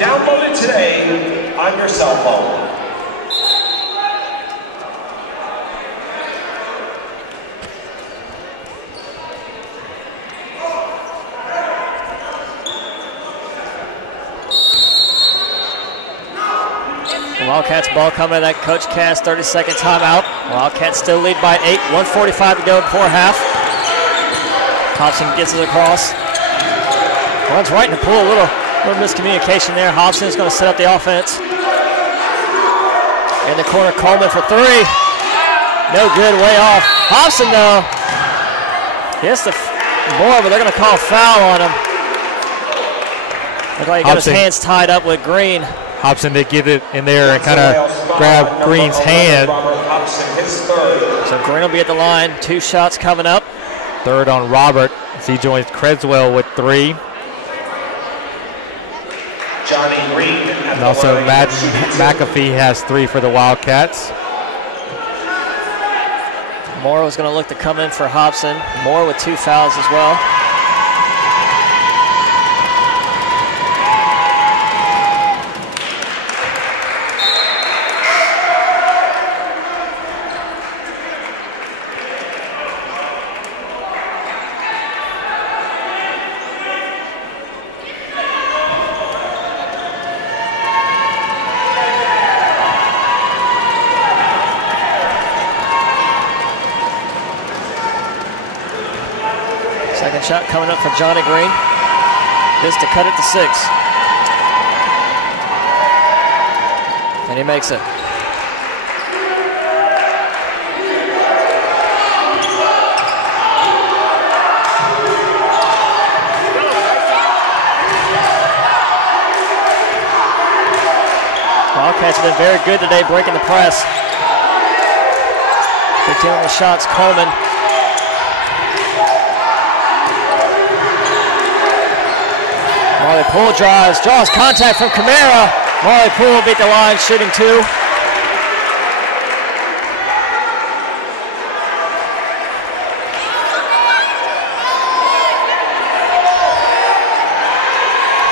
Download it today on your cell phone. Wildcats ball coming to that Coach Cass 30-second timeout. Wildcats still lead by 8, 1:45 to go before half. Hobson gets it across. Runs right in the pool, a little miscommunication there. Hobson's going to set up the offense. In the corner, Coleman for 3. No good, way off. Hobson though, hits the board, but they're going to call a foul on him. Looks like he got his hands tied up with Green. Hobson did get it in there and kind of grab Green's hand. So Green will be at the line. 2 shots coming up. Third on Robert as he joins Creswell with 3. Johnny Green. And also Madden McAfee has 3 for the Wildcats. Moore was going to look to come in for Hobson. Moore with 2 fouls as well. Second shot coming up for Johnny Green. This to cut it to 6. And he makes it. Wildcats have been very good today breaking the press. 15 on the shots, Coleman. Marley Poole draws contact from Camara. Marley Poole beat the line, shooting 2.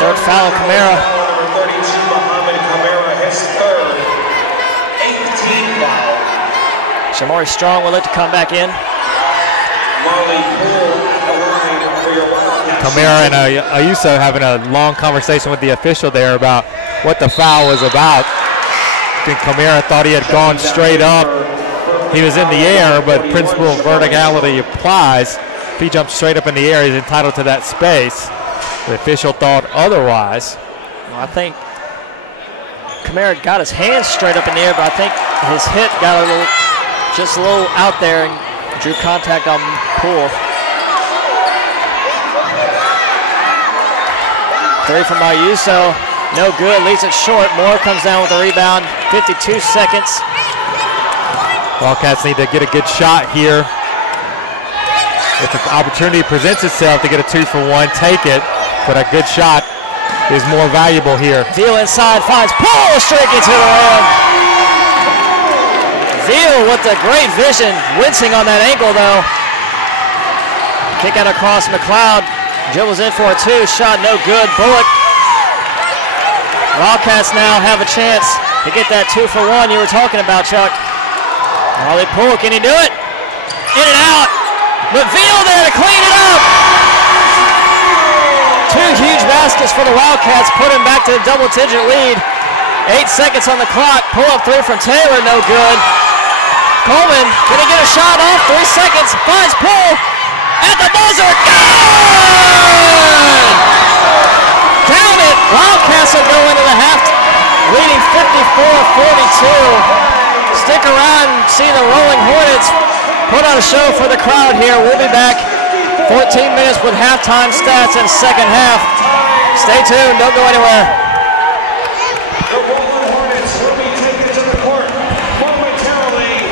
Third foul on Camara. Number 32, Muhammad Camara, his third. 18 foul. Shamari Strong will look to come back in. Marley Poole at the line for your Wildcats. Camara and Ayuso having a long conversation with the official there about what the foul was about. I think Camara thought he had gone straight up. He was in the air, but principle of verticality applies. If he jumps straight up in the air, he's entitled to that space. The official thought otherwise. Well, I think Camara got his hands straight up in the air, but I think his hit got just a little out there and drew contact on Poole. 3 from Ayuso, no good, leaves it short. Moore comes down with the rebound, 52 seconds. Wildcats need to get a good shot here. If the opportunity presents itself to get a 2-for-1, take it. But a good shot is more valuable here. Veal inside finds Poole streaking to the rim. Veal with the great vision, wincing on that ankle though. Kick out across McLeod. Dribbles in for a 2, shot no good. Bullock. Wildcats now have a chance to get that 2-for-1 you were talking about, Chuck. Marley Poole, can he do it? In and out. But Veal there to clean it up. 2 huge baskets for the Wildcats, put him back to a double-digit lead. 8 seconds on the clock. Pull-up 3 from Taylor, no good. Coleman, can he get a shot off? 3 seconds, finds Poole at the buzzer. Good! Wildcats will go into the half, leading 54-42. Stick around and see the Rolling Hornets put on a show for the crowd here. We'll be back 14 minutes with halftime stats and second half. Stay tuned, don't go anywhere. The Rolling Hornets will be taken to the court momentarily.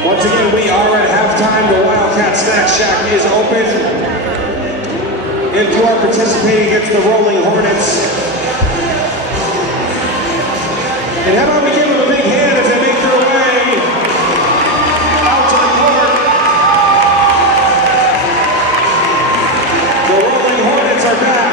Once again, we are at halftime. The Wildcat Snack Shack is open. If you are participating against the Rolling Hornets, and how about we give them a big hand as they make their way out to the court. The Rolling Hornets are back.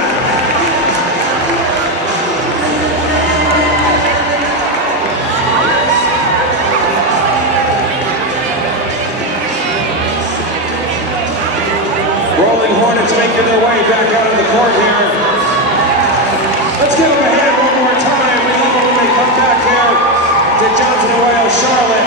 Rolling Hornets making their way back out of the court here. Let's give them a hand one more time. We love it when they come back here to Johnson & Wales, Charlotte.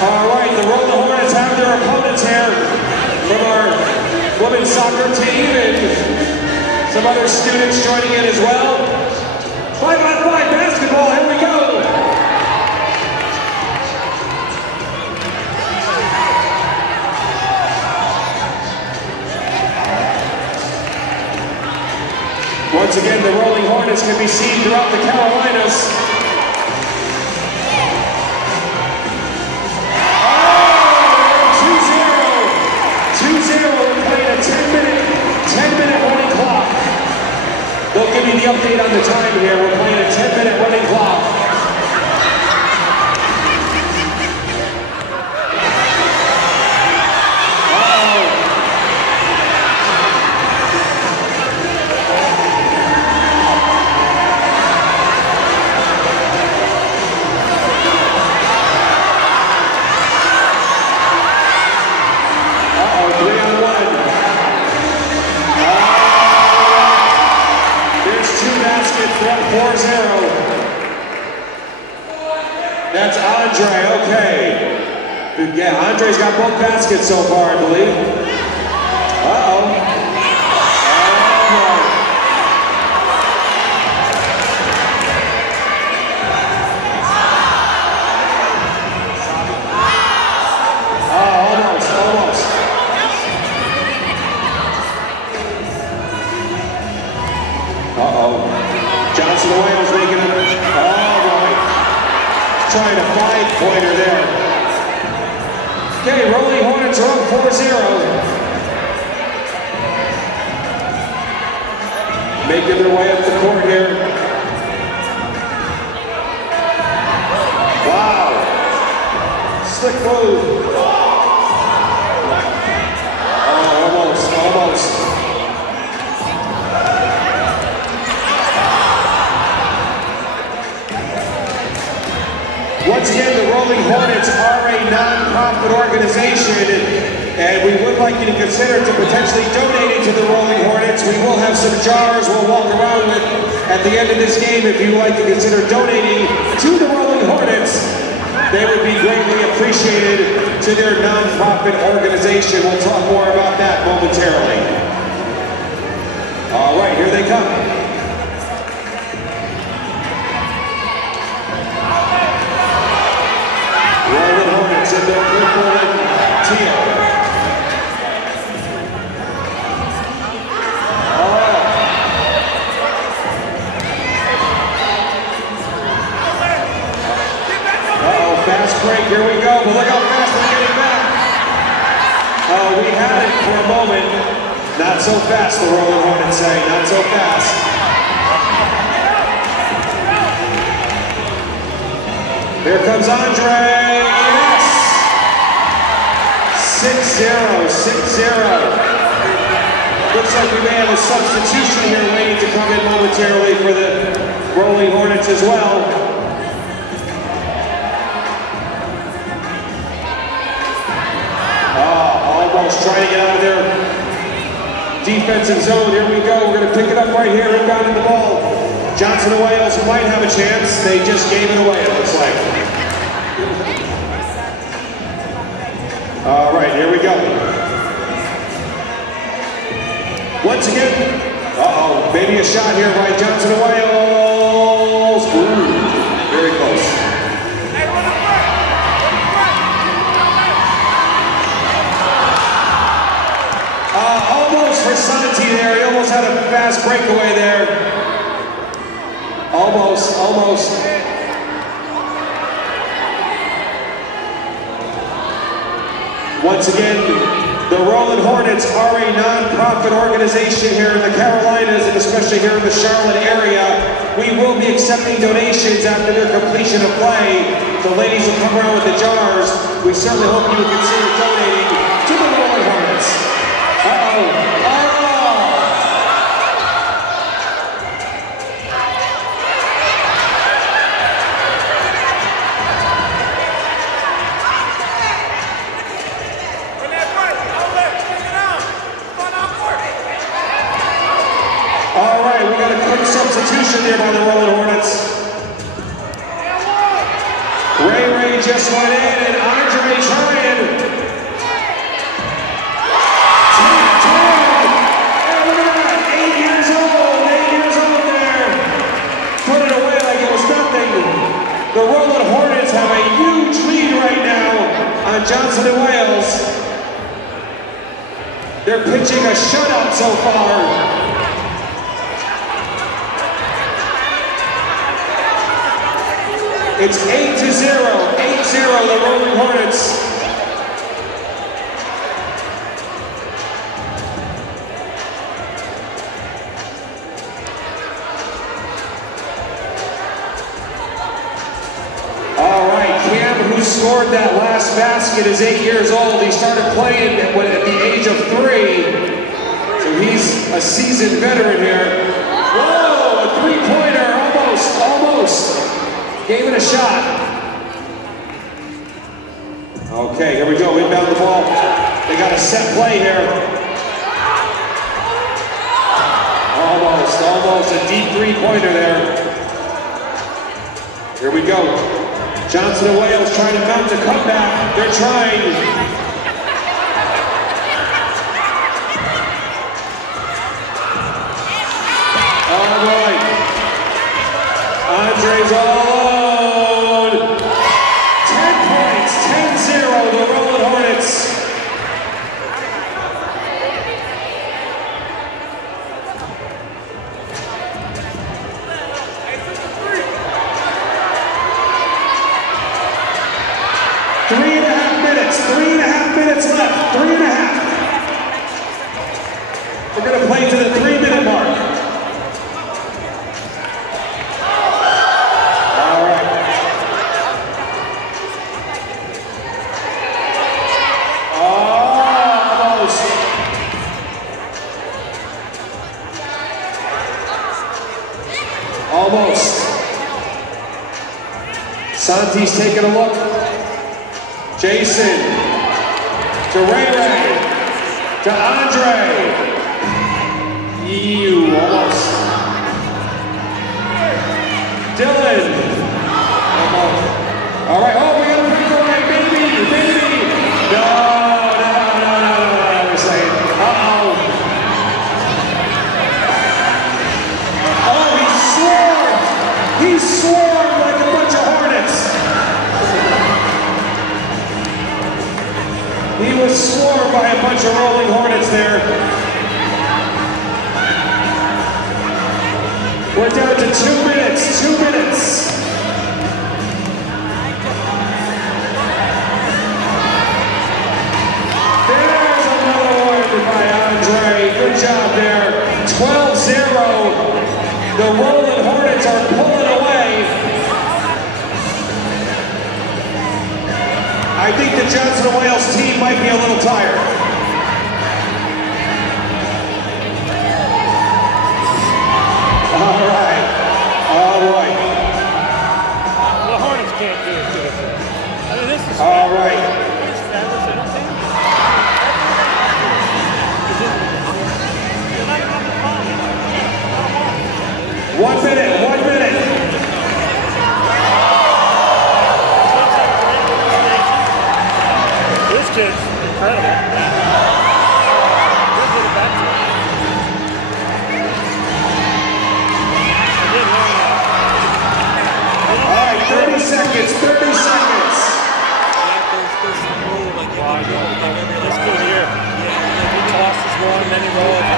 All right, the Rolling Hornets have their opponents here from our women's soccer team and some other students joining in as well. 5-on-5 basketball, here we go. Once again, the Rolling Hornets can be seen throughout the Carolinas. 10-minute running clock. They'll give you the update on the time here. We're playing a 10-minute running clock. That's Andre, okay. Yeah, Andre's got both baskets so far, I believe. Uh-oh. Almost. Uh-oh. Johnson & Wales making it. Trying a 5-pointer there. Okay, Rolling Hornets are up 4-0. Making their way up the court here. Wow. Slick move. Oh, almost. Once again, the Rolling Hornets are a non-profit organization, and we would like you to consider to potentially donating to the Rolling Hornets. We will have some jars we'll walk around with at the end of this game. If you would like to consider donating to the Rolling Hornets, they would be greatly appreciated to their non-profit organization. We'll talk more about that momentarily. All right, here they come. Rolling Hornets in their purple and teal. for a moment. Not so fast, the Rolling Hornets say. Not so fast. Here comes Andre. Yes! 6-0, 6-0. Looks like we may have a substitution here waiting to come in momentarily for the Rolling Hornets as well. Almost trying to get out of their defensive zone. Here we go. We're going to pick it up right here, inbounding the ball. Johnson and Wales might have a chance. They just gave it away, it looks like. All right, here we go. Once again, maybe a shot here by Johnson and Wales. Ooh, very close. Almost for Santi there. He almost had a fast breakaway there. Almost. Once again, the Rolling Hornets are a non-profit organization here in the Carolinas and especially here in the Charlotte area. We will be accepting donations after their completion of play. The ladies will come around with the jars. We certainly hope you will consider donating to the Rolling Hornets. All right, we got a quick substitution there by the Rolling Hornets. Ray just went in, and Andre trying. And look at that, 8 years old there. Put it away like it was nothing. The Rolling Hornets have a huge lead right now on Johnson and Wales. They're pitching a shutout so far. It's 8-0, 8-0, the Rolling Hornets. All right, Cam, who scored that last basket, is 8 years old. He started playing at the age of 3, so he's a seasoned veteran here. Whoa, a three-pointer, almost. Gave it a shot. Okay, here we go. Inbound the ball. They got a set play here. Almost a deep three-pointer there. Here we go. Johnson and Wales trying to mount a comeback. They're trying. All right. Andre's all alone. 10 points, 10-0, the Rolling Hornets. Three and a half minutes left, 3.5. We're gonna play to the 3-minute mark. Almost. Santi's taking a look. Jason to Ray to Andre. Almost. Dylan. Almost. All right. Oh, we got a breakaway, baby. No. We're saying. He swarmed like a bunch of hornets. He was swarmed by a bunch of Rolling Hornets there. We're down to 2 minutes, 2 minutes. There's another one. job there. 12-0. The Rolling Hornets are pulling away. I think the Johnson & Wales team might be a little tired. All right. The Hornets can't do it to us. I mean, this is All right. One minute. This kid's incredible. All right, 30 seconds. This kid here. He tosses one, then he rolls.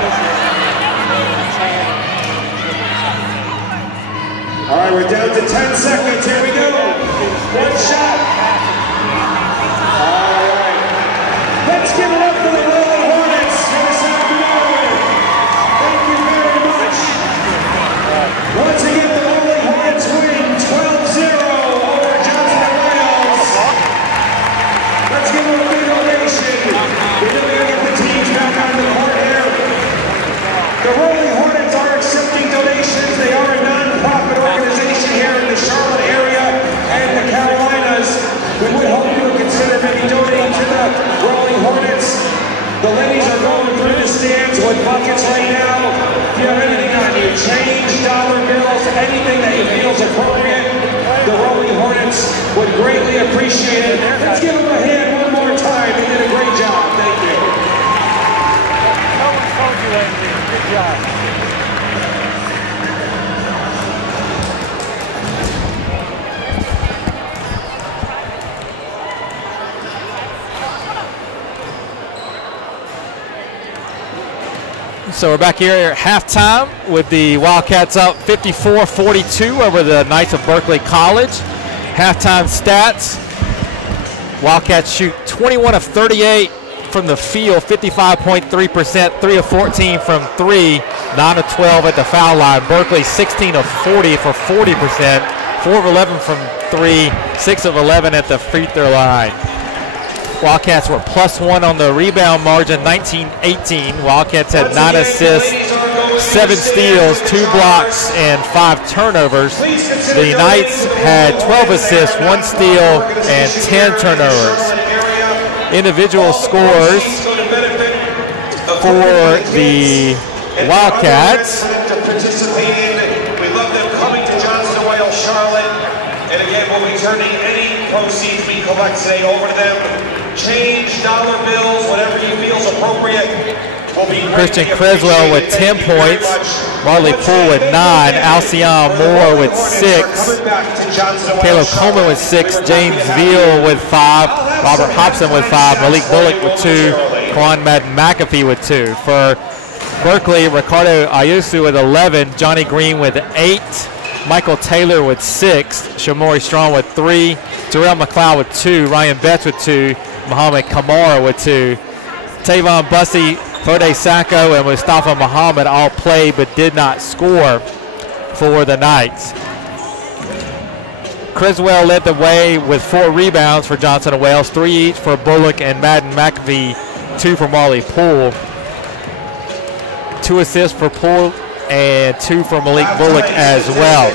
All right, we're down to 10 seconds. Here we go. One shot. All right. Let's give it up for the Rolling Hornets for this afternoon. Thank you very much. Once again, the Rolling Hornets win 12-0 over Johnson & Wales. Let's give them a big ovation. We really got to get the teams back on the court here. The Rolling Hornets are accepting donations. They are a non-profit organization here in the Charlotte area and the Carolinas. We would hope you would consider maybe donating to the Rolling Hornets. The ladies are going through the stands with buckets right now. If you have anything on you, change, dollar bills, anything that you feel is appropriate, the Rolling Hornets would greatly appreciate it. Let's give them a hand one more time. They did a great job. Thank you. No one told you anything. Good job. So we're back here at halftime with the Wildcats up 54-42 over the Knights of Berkeley College. Halftime stats: Wildcats shoot 21 of 38 from the field, 55.3%, 3 of 14 from 3, 9 of 12 at the foul line. Berkeley 16 of 40 for 40%, 4 of 11 from 3, 6 of 11 at the free throw line. Wildcats were +1 on the rebound margin, 19-18. Wildcats had 9 assists, 7 steals, 2 blocks, and 5 turnovers. The Knights had 12 assists, 1 steal, and 10 turnovers. Individual scores for the Wildcats. We love them coming to Johnson & Wales, Charlotte. And again, we'll be turning any proceeds we collect today over to them. Change, dollar bills, whatever you feel is appropriate. Christian Creswell with 10 points, Marley Poole with 9, Alcion Moore with 6, Caleb Coleman with 6, James Veal with 5, Robert Hobson with 5, Malik Bullock with 2, Quan Madden McAfee with 2. For Berkeley, Ricardo Ayusu with 11, Johnny Green with 8, Michael Taylor with 6, Shamori Strong with 3, Terrell McLeod with 2, Ryan Betts with 2, Muhammad Kamara with 2. Tavon Bussey, Fode Sacco, and Mustafa Muhammad all played but did not score for the Knights. Criswell led the way with 4 rebounds for Johnson & Wales, 3 each for Bullock and Madden McAfee, 2 for Marley Poole. 2 assists for Poole and 2 for Malik Bullock as well.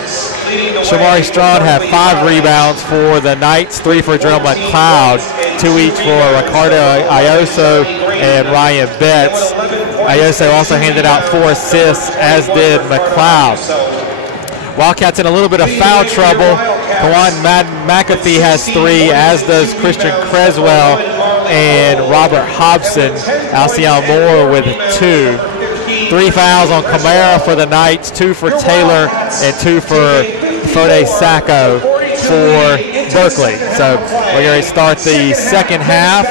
Shamari Strong had 5 rebounds for the Knights, 3 for Drell McLeod, 2 each for Ricardo Ioso and Ryan Betts. Ioso also handed out 4 assists, as did McLeod. Wildcats in a little bit of foul trouble. Kawan Madden McAfee has 3, as does Christian Creswell and Robert Hobson. Alcion Moore with 2. 3 fouls on Kamara for the Knights, 2 for Taylor, and 2 for Fode Sacco for Berkeley. So we're going to start the second half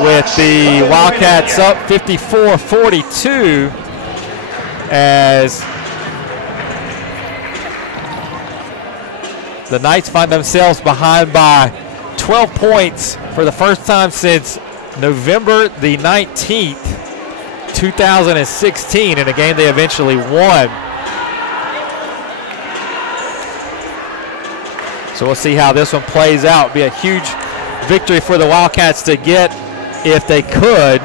with the Wildcats up 54-42 as the Knights find themselves behind by 12 points for the first time since November the 19th. 2016 in a game they eventually won. So we'll see how this one plays out. Be a huge victory for the Wildcats to get if they could,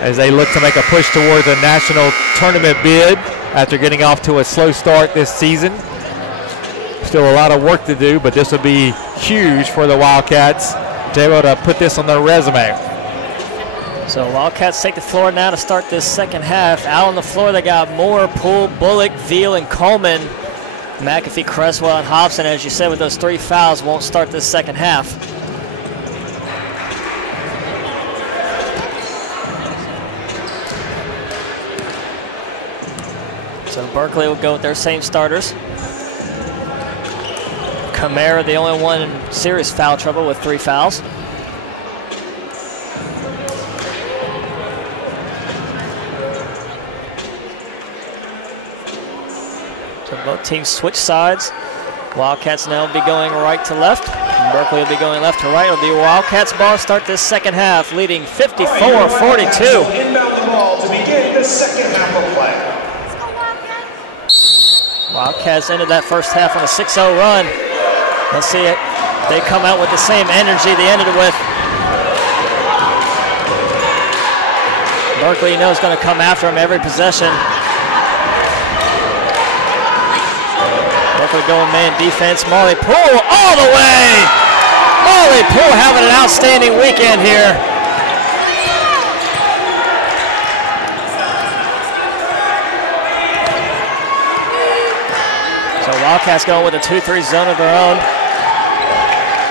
as they look to make a push towards a national tournament bid after getting off to a slow start this season. Still a lot of work to do, but this would be huge for the Wildcats to be able to put this on their resume. So Wildcats take the floor now to start this second half. Out on the floor they got Moore, Poole, Bullock, Veal, and Coleman. McAfee, Creswell, and Hobson, as you said, with those 3 fouls, won't start this second half. So Berkeley will go with their same starters. Camara, the only one in serious foul trouble with 3 fouls. So both teams switch sides. Wildcats now will be going right to left. Berkeley will be going left to right. It'll be Wildcats ball start this second half, leading 54-42. Inbound the ball to begin the second half of play. Wildcats ended that first half on a 6-0 run. Let's see it. They come out with the same energy they ended it with. Berkeley, you know, is going to come after him every possession. Berkeley going man defense. Marley Poole all the way. Marley Poole having an outstanding weekend here. So Wildcats going with a 2-3 zone of their own.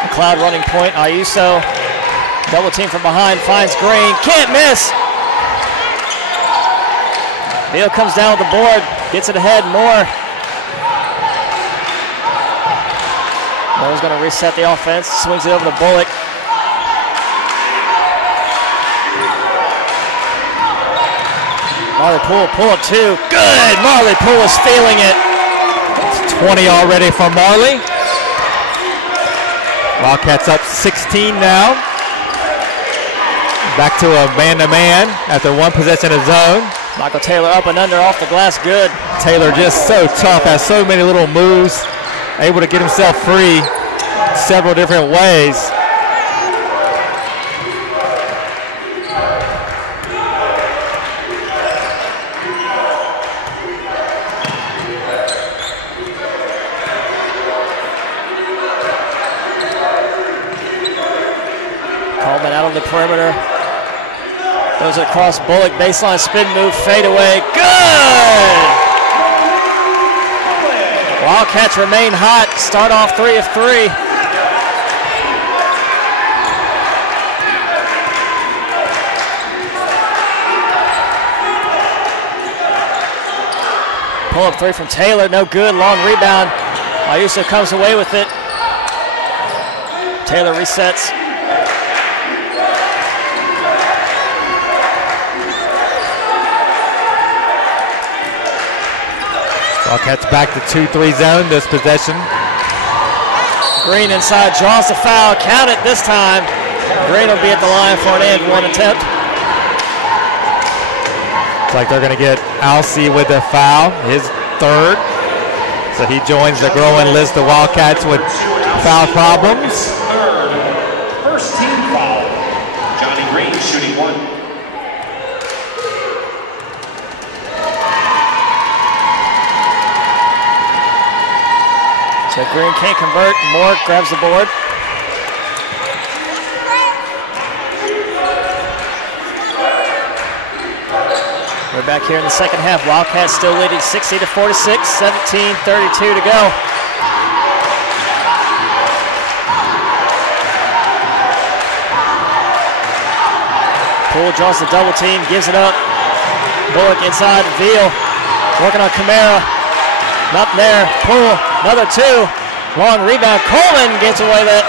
McLeod running point. Ayuso double team from behind, finds Green, can't miss. Beal comes down with the board, gets it ahead. Moore. Moore's going to reset the offense, swings it over to Bullock. Marley Poole, pull up 2. Good! Marley Poole is feeling it. 20 already for Marley. Wildcats up 16 now. Back to a man-to-man after one possession of zone. Michael Taylor up and under off the glass, good. Taylor just so tough, has so many little moves, able to get himself free several different ways. Coleman out on the perimeter. Goes across Bullock, baseline spin move, fade away. Good! Wildcats remain hot, start off 3 of 3. Pull up 3 from Taylor, no good, long rebound. Ayuso comes away with it. Taylor resets. Wildcats back to 2-3 zone this possession. Green inside, draws the foul, count it this time. Green will be at the line for an and 1 attempt. Looks like they're going to get Alcee with the foul, his 3rd. So he joins the growing list of Wildcats with foul problems. 3rd, first team foul. Johnny Green shooting 1. So Green can't convert. Moore grabs the board. We're back here in the second half. Wildcats still leading 60-46, 17:32 to go. Poole draws the double team, gives it up. Bullock inside, Veal working on Camara. Up there, Poole, another 2. Long rebound, Coleman gets away with it.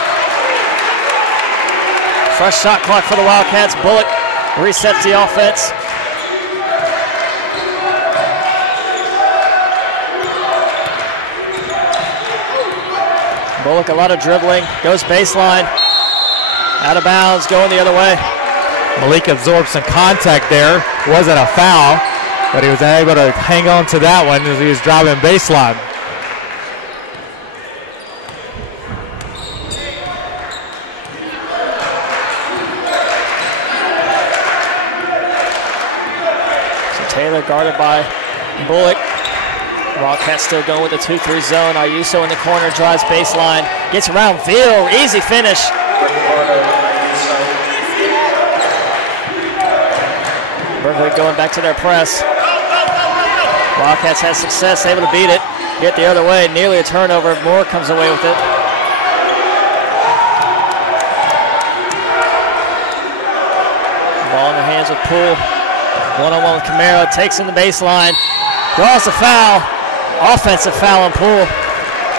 Fresh shot clock for the Wildcats. Bullock resets the offense. Bullock, a lot of dribbling, goes baseline. Out of bounds, going the other way. Malik absorbed some contact there. Wasn't a foul, but he was able to hang on to that one as he was driving baseline. So Taylor guarded by Bullock. Wildcats still going with the 2-3 zone. Ayuso in the corner, drives baseline, gets around Veal, easy finish. Berkeley going back to their press. Wildcats has success, able to beat it. Get the other way, nearly a turnover. Moore comes away with it. Ball in the hands of Poole. One-on-one with Camaro, takes in the baseline. Draws a foul. Offensive foul on Poole.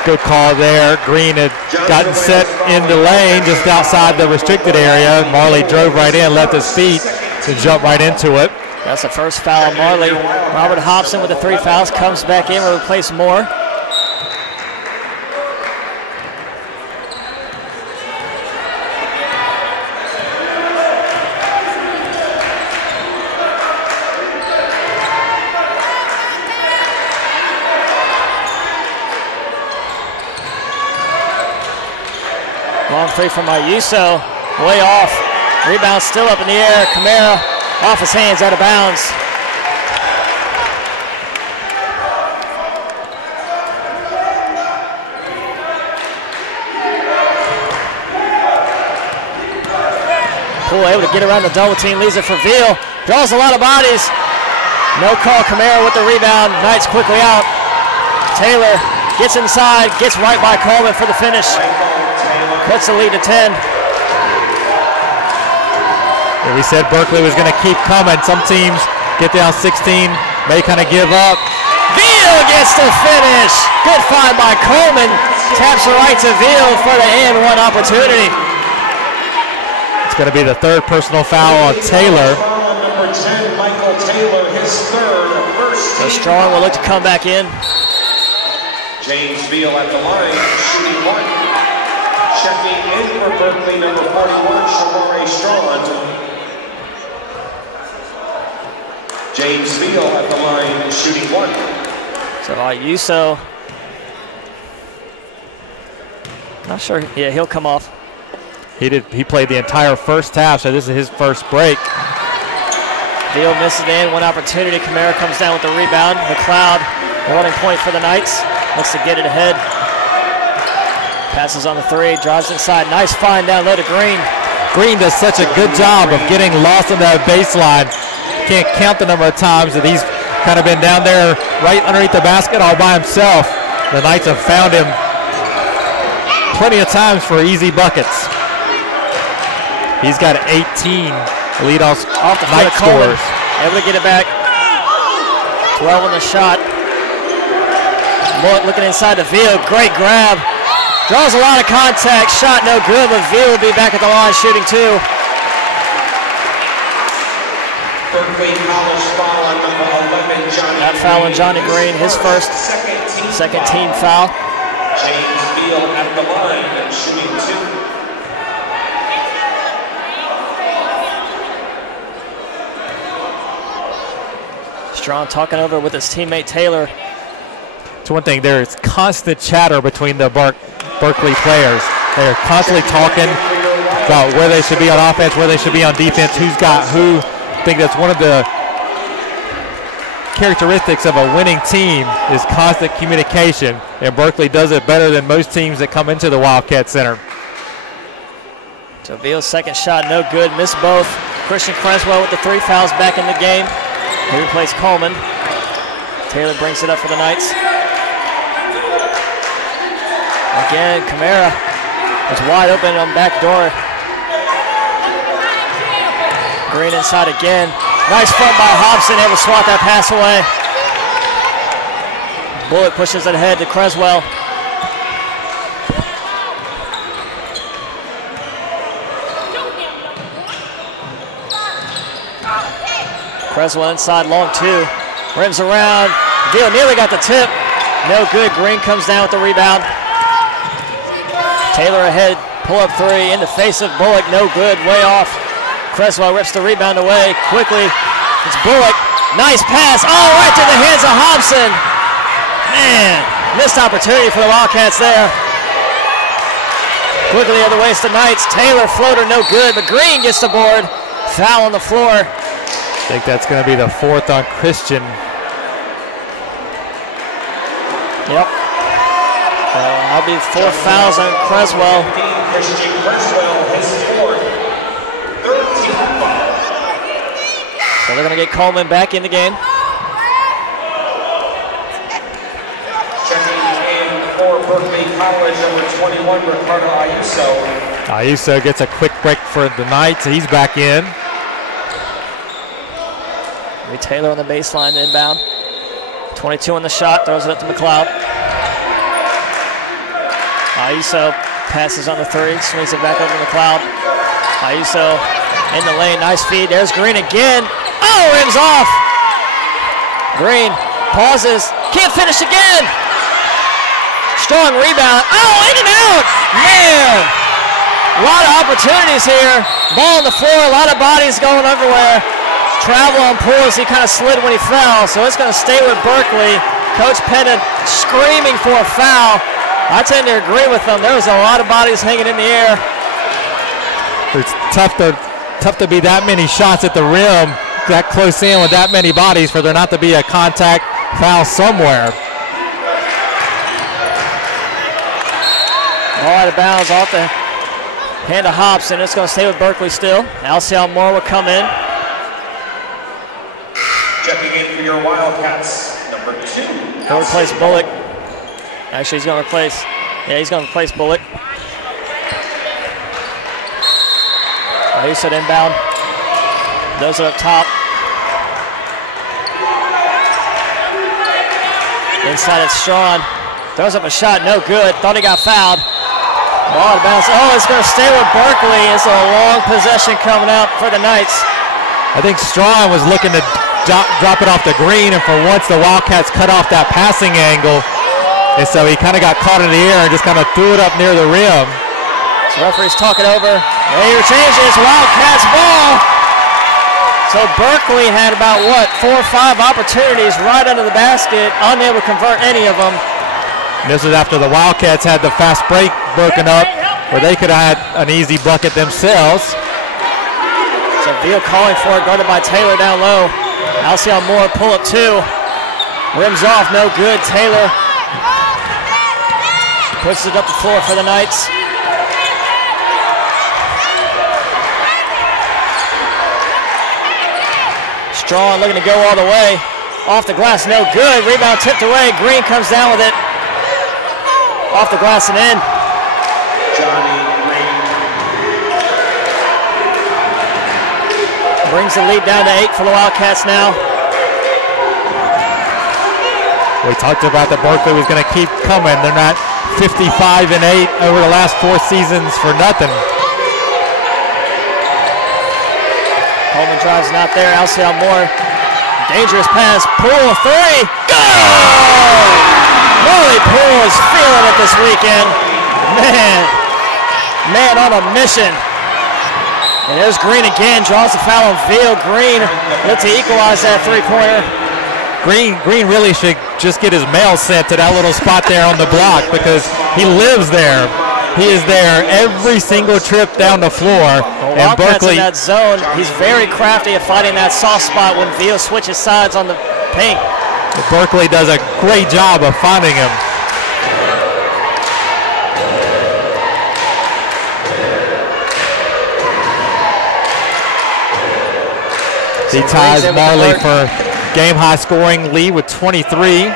Good call there. Green had gotten set in the lane just outside the restricted area. Marley drove right in, left his feet to jump right into it. That's the first foul on Marley. Robert Hobson with the 3 fouls comes back in to replace Moore. Long 3 from Ayuso, way off. Rebound still up in the air. Camara off his hands, out of bounds. Poole able to get around the double team, leaves it for Veal. Draws a lot of bodies. No call, Camara with the rebound. Knight's quickly out. Taylor gets inside, gets right by Coleman for the finish. Puts the lead to 10. Yeah, we said Berkeley was going to keep coming. Some teams get down 16, may kind of give up. Veal gets the finish. Good find by Coleman. Taps it right to Veal for the and one opportunity. It's going to be the 3rd personal foul on Taylor. Number 10, Michael Taylor, his 3rd, first. So Strong will look to come back in. James Veal at the line, shooting 1. Checking in for Berkeley, number 41, Shamari Strong. James Veal at the line, shooting 1. So Ayuso, not sure. Yeah, he'll come off. He played the entire first half, so this is his first break. Veal misses the end one opportunity. Camara comes down with the rebound. McLeod, running point for the Knights. Looks to get it ahead. Passes on the 3, drives inside. Nice find down low to Green. Green does such a good job of getting lost on that baseline. Can't count the number of times that he's kind of been down there right underneath the basket all by himself. The Knights have found him plenty of times for easy buckets. He's got 18 lead off the Knight scores. Able to get it back. 12 on the shot. Mullet looking inside the Veal. Great grab. Draws a lot of contact. Shot no good, but Veal will be back at the line shooting 2. Berkeley College foul on number 11, Johnny. That foul on Johnny Green, his first, second team foul. James Veal at the line and shooting 2. Strong talking over with his teammate Taylor. It's one thing, there is constant chatter between the Berkeley players. They are constantly talking about where they should be on offense, where they should be on defense, who's got who. I think that's one of the characteristics of a winning team is constant communication, and Berkeley does it better than most teams that come into the Wildcat Center. So Veal's second shot, no good, missed both. Christian Creswell with the 3 fouls back in the game. He replaced Coleman. Taylor brings it up for the Knights. Again, Camara is wide open on back door. Green inside again. Nice front by Hobson, able to swat that pass away. Bullock pushes it ahead to Creswell. Creswell inside, long 2. Rims around. Veal nearly got the tip. No good. Green comes down with the rebound. Taylor ahead. Pull up 3 in the face of Bullock. No good. Way off. Creswell rips the rebound away quickly. It's Bullock. Nice pass. Oh, right to the hands of Hobson. Man, missed opportunity for the Wildcats there. Quickly other ways to Knights. Taylor floater no good, but Green gets the board. Foul on the floor. I think that's going to be the 4th on Christian. Yep. That'll be 4 fouls on Creswell. Christian Creswell has scored 13 fouls. So they're going to get Coleman back in the game. Checking in for Berkeley College, number 21, Ricardo Ayuso. Ayuso gets a quick break for the Knights. He's back in. Taylor on the baseline inbound. 22 on the shot, throws it up to McLeod. Ayuso passes on the 3, swings it back over to McLeod. Ayuso in the lane, nice feed. There's Green again. Oh, rims off. Green pauses, can't finish again. Strong rebound. Oh, in and out. Man, a lot of opportunities here. Ball on the floor, a lot of bodies going everywhere. Travel on pulls, he kind of slid when he fell, so it's going to stay with Berkeley. Coach Pennant screaming for a foul. I tend to agree with them. There was a lot of bodies hanging in the air. It's tough to be that many shots at the rim, that close in with that many bodies, for there not to be a contact foul somewhere. All out of bounds off the hand of Hobson. It's going to stay with Berkeley still. Alcial Moore will come in. Checking in for your Wildcats, number 2. He'll replace Bullock. Actually, he's going to replace, he's going to replace Bullock. Ayuso inbound. Those are up top. Inside it's Strawn. Throws up a shot, no good. Thought he got fouled. Ball out of bounds. Oh, it's going to stay with Berkeley. It's a long possession coming out for the Knights. I think Strawn was looking to drop it off the green, and for once the Wildcats cut off that passing angle, and so he kind of got caught in the air and just kind of threw it up near the rim. So referee's talking over. They changes, Wildcats ball. So Berkeley had about, 4 or 5 opportunities right under the basket, unable to convert any of them. And this was after the Wildcats had the fast break broken up, where they could have had an easy bucket themselves. So Veal calling for it, guarded by Taylor down low. Alcial Moore pull up 2. Rims off, no good. Taylor puts it up the floor for the Knights. Strong looking to go all the way. Off the glass, no good. Rebound tipped away. Green comes down with it. Off the glass and in. Johnny Green. Brings the lead down to 8 for the Wildcats now. We talked about that Berkeley was going to keep coming. They're not 55-8 over the last 4 seasons for nothing. Coleman drives not there. Alcial Moore. Dangerous pass. Poole 3. Go! Molly Poole is feeling it this weekend. Man on a mission. And there's Green again. Draws the foul on Veal. Green looks to equalize that 3-pointer. Green really should just get his mail sent to that little spot there on the block, because he lives there. He is there every single trip down the floor. And Berkeley in that zone, he's very crafty at finding that soft spot when Veal switches sides on the paint. Berkeley does a great job of finding him. He ties Marley for game-high scoring lead with 23.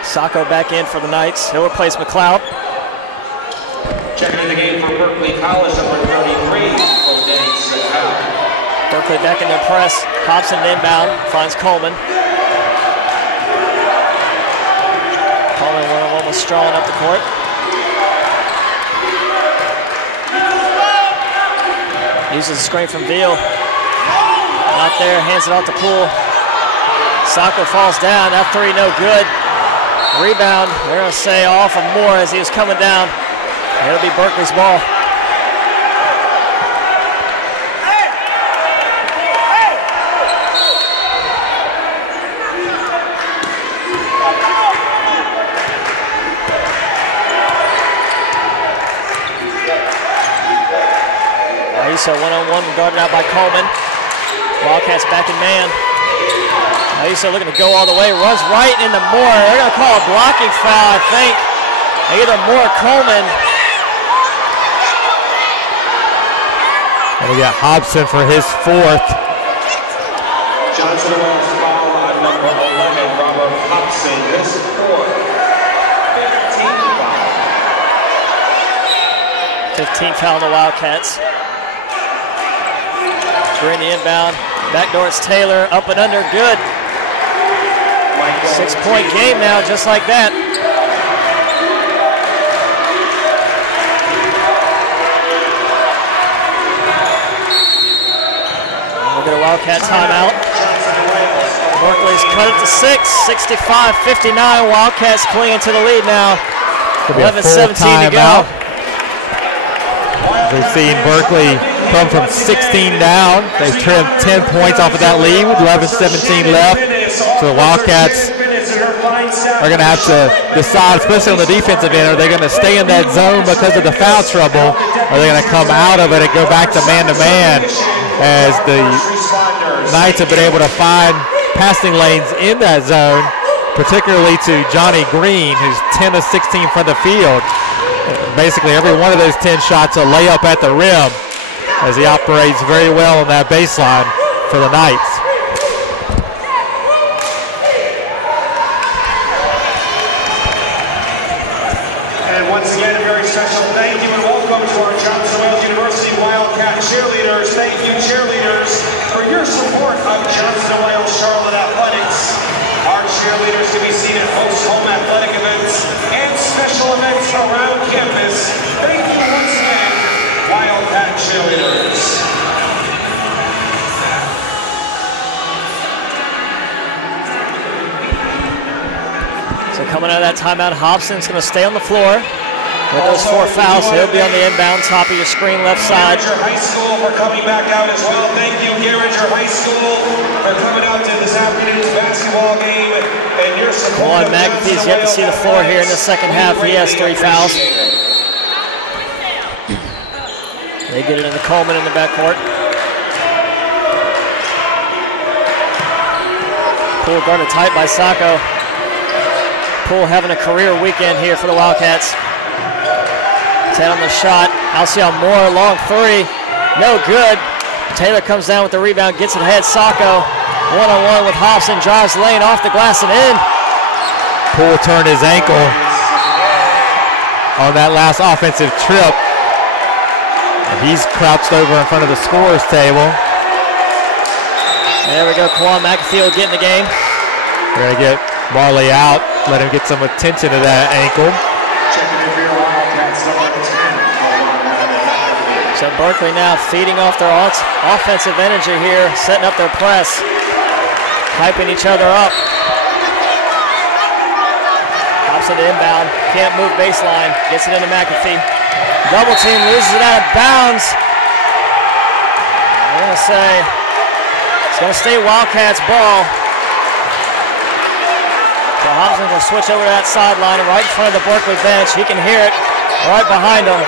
Sacco back in for the Knights. He'll replace McLeod. Checking in the game for Berkeley College, number 33, Berkeley back in their press. Hobson inbound, finds Coleman. Coleman one-on-one with Strong up the court. Uses the screen from Veal. Not there, hands it off to Poole. Sacco falls down, that 3 no good. Rebound, they're going to say off of Moore as he was coming down. It'll be Berkeley's ball. So one-on-one guarded out by Coleman. Wildcats back in man. Aisa looking to go all the way, runs right into Moore. They're going to call a blocking foul, I think. Either Moore or Coleman. And we got Hobson for his 4th. Johnson Wells foul on number 11, Robert Hobson, his 4th. 15th foul on the Wildcats. Green the inbound. Backdoor it's Taylor. Up and under. Good. 6-point game now, just like that. We'll get a Wildcat timeout. Berkeley's cut it to 6. 65-59. Wildcats clinging to the lead now. 11-17 to go. We've seen Berkeley come from 16 down. They've trimmed 10 points off of that lead with 11-17 left. So the Wildcats are going to have to decide, especially on the defensive end, are they going to stay in that zone because of the foul trouble? Are they going to come out of it and go back to man-to-man as the Knights have been able to find passing lanes in that zone, particularly to Johnny Green, who's 10 of 16 from the field. Basically, every one of those 10 shots a layup at the rim as he operates very well on that baseline for the Knights. And once again, a very special thank you and welcome to our Johnson Wales University Wildcat cheerleaders. Thank you, cheerleaders, for your support of Johnson Wales Charlotte Athletics. Our cheerleaders can be seen at most home athletic events and special events around campus. Thank you once again, Wildcat cheerleaders. So coming out of that timeout, Hobson's going to stay on the floor with those 4 fouls. He'll be on the inbound, top of your screen, left side. Garringer High School for coming back out as well. Thank you, Garringer High School, for coming out to this afternoon's basketball game and your support. Juan McAfee's yet to see the floor here in the second half. He has 3 fouls. They get it into Coleman in the backcourt. Poole guarded tight by Sacco. Poole having a career weekend here for the Wildcats. 10 on the shot. Alcion Moore, long 3. No good. Taylor comes down with the rebound, gets it ahead. Sacco, one-on-one with Hobson, drives lane off the glass and in. Poole turned his ankle on that last offensive trip. And he's crouched over in front of the scorer's table. There we go. Quan McAfee will get in the game. We're going to get Marley out, let him get some attention to that ankle. So Berkeley now feeding off their offensive energy here, setting up their press, hyping each other up. Hobson to inbound, can't move baseline, gets it into McAfee. Double team, loses it out of bounds. I'm going to say it's going to stay Wildcats ball. So Hobson's going to switch over to that sideline right in front of the Berkeley bench. He can hear it right behind him.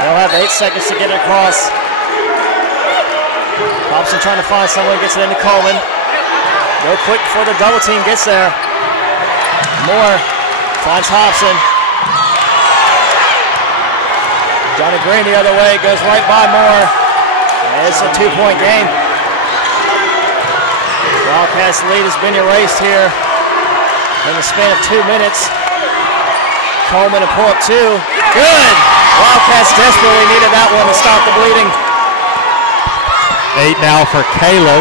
They'll have 8 seconds to get it across. Hobson trying to find someone, gets it into Coleman. Go quick before the double team gets there. Moore finds Hobson. Johnny Green the other way, goes right by Moore. And it's a 2-point game. Wildcats' lead has been erased here in the span of 2 minutes. Coleman to pull up 2. Good! Wildcats desperately needed that one to stop the bleeding. 8 now for Caleb.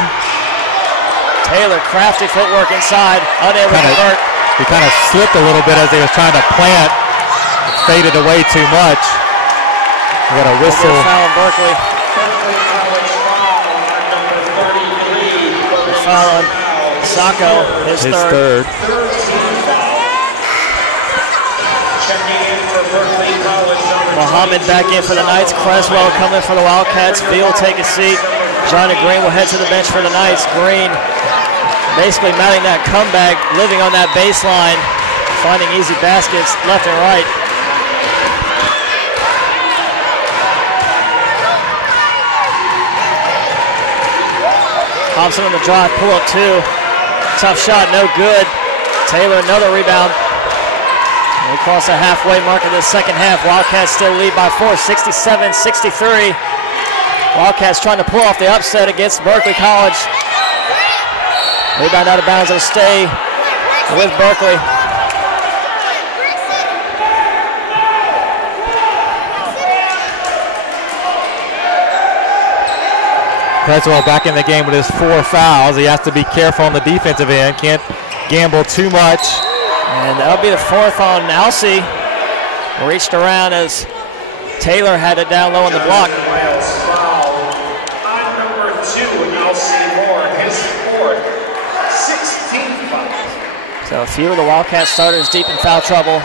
Taylor, crafty footwork inside, unable to convert. He kind of slipped a little bit as he was trying to plant. It faded away too much. We got a whistle. Foul on Berkeley. Foul on Sacco, his third. Muhammad back in for the Knights. Creswell coming for the Wildcats. Veal take a seat. Johnny Green will head to the bench for the Knights. Green basically mounting that comeback, living on that baseline, finding easy baskets left and right. Hobson on the drive, pull up 2. Tough shot, no good. Taylor, another rebound. We cross the halfway mark of the second half. Wildcats still lead by 4, 67-63. Wildcats trying to pull off the upset against Berkeley College. Rebound out of bounds, it'll stay with Berkeley. Creswell back in the game with his 4 fouls. He has to be careful on the defensive end. Can't gamble too much. And that'll be the 4th on Alcee. Reached around as Taylor had it down low on the block. Foul on number 2, Alcee Moore, his 4th, 16th foul. So a few of the Wildcat starters deep in foul trouble.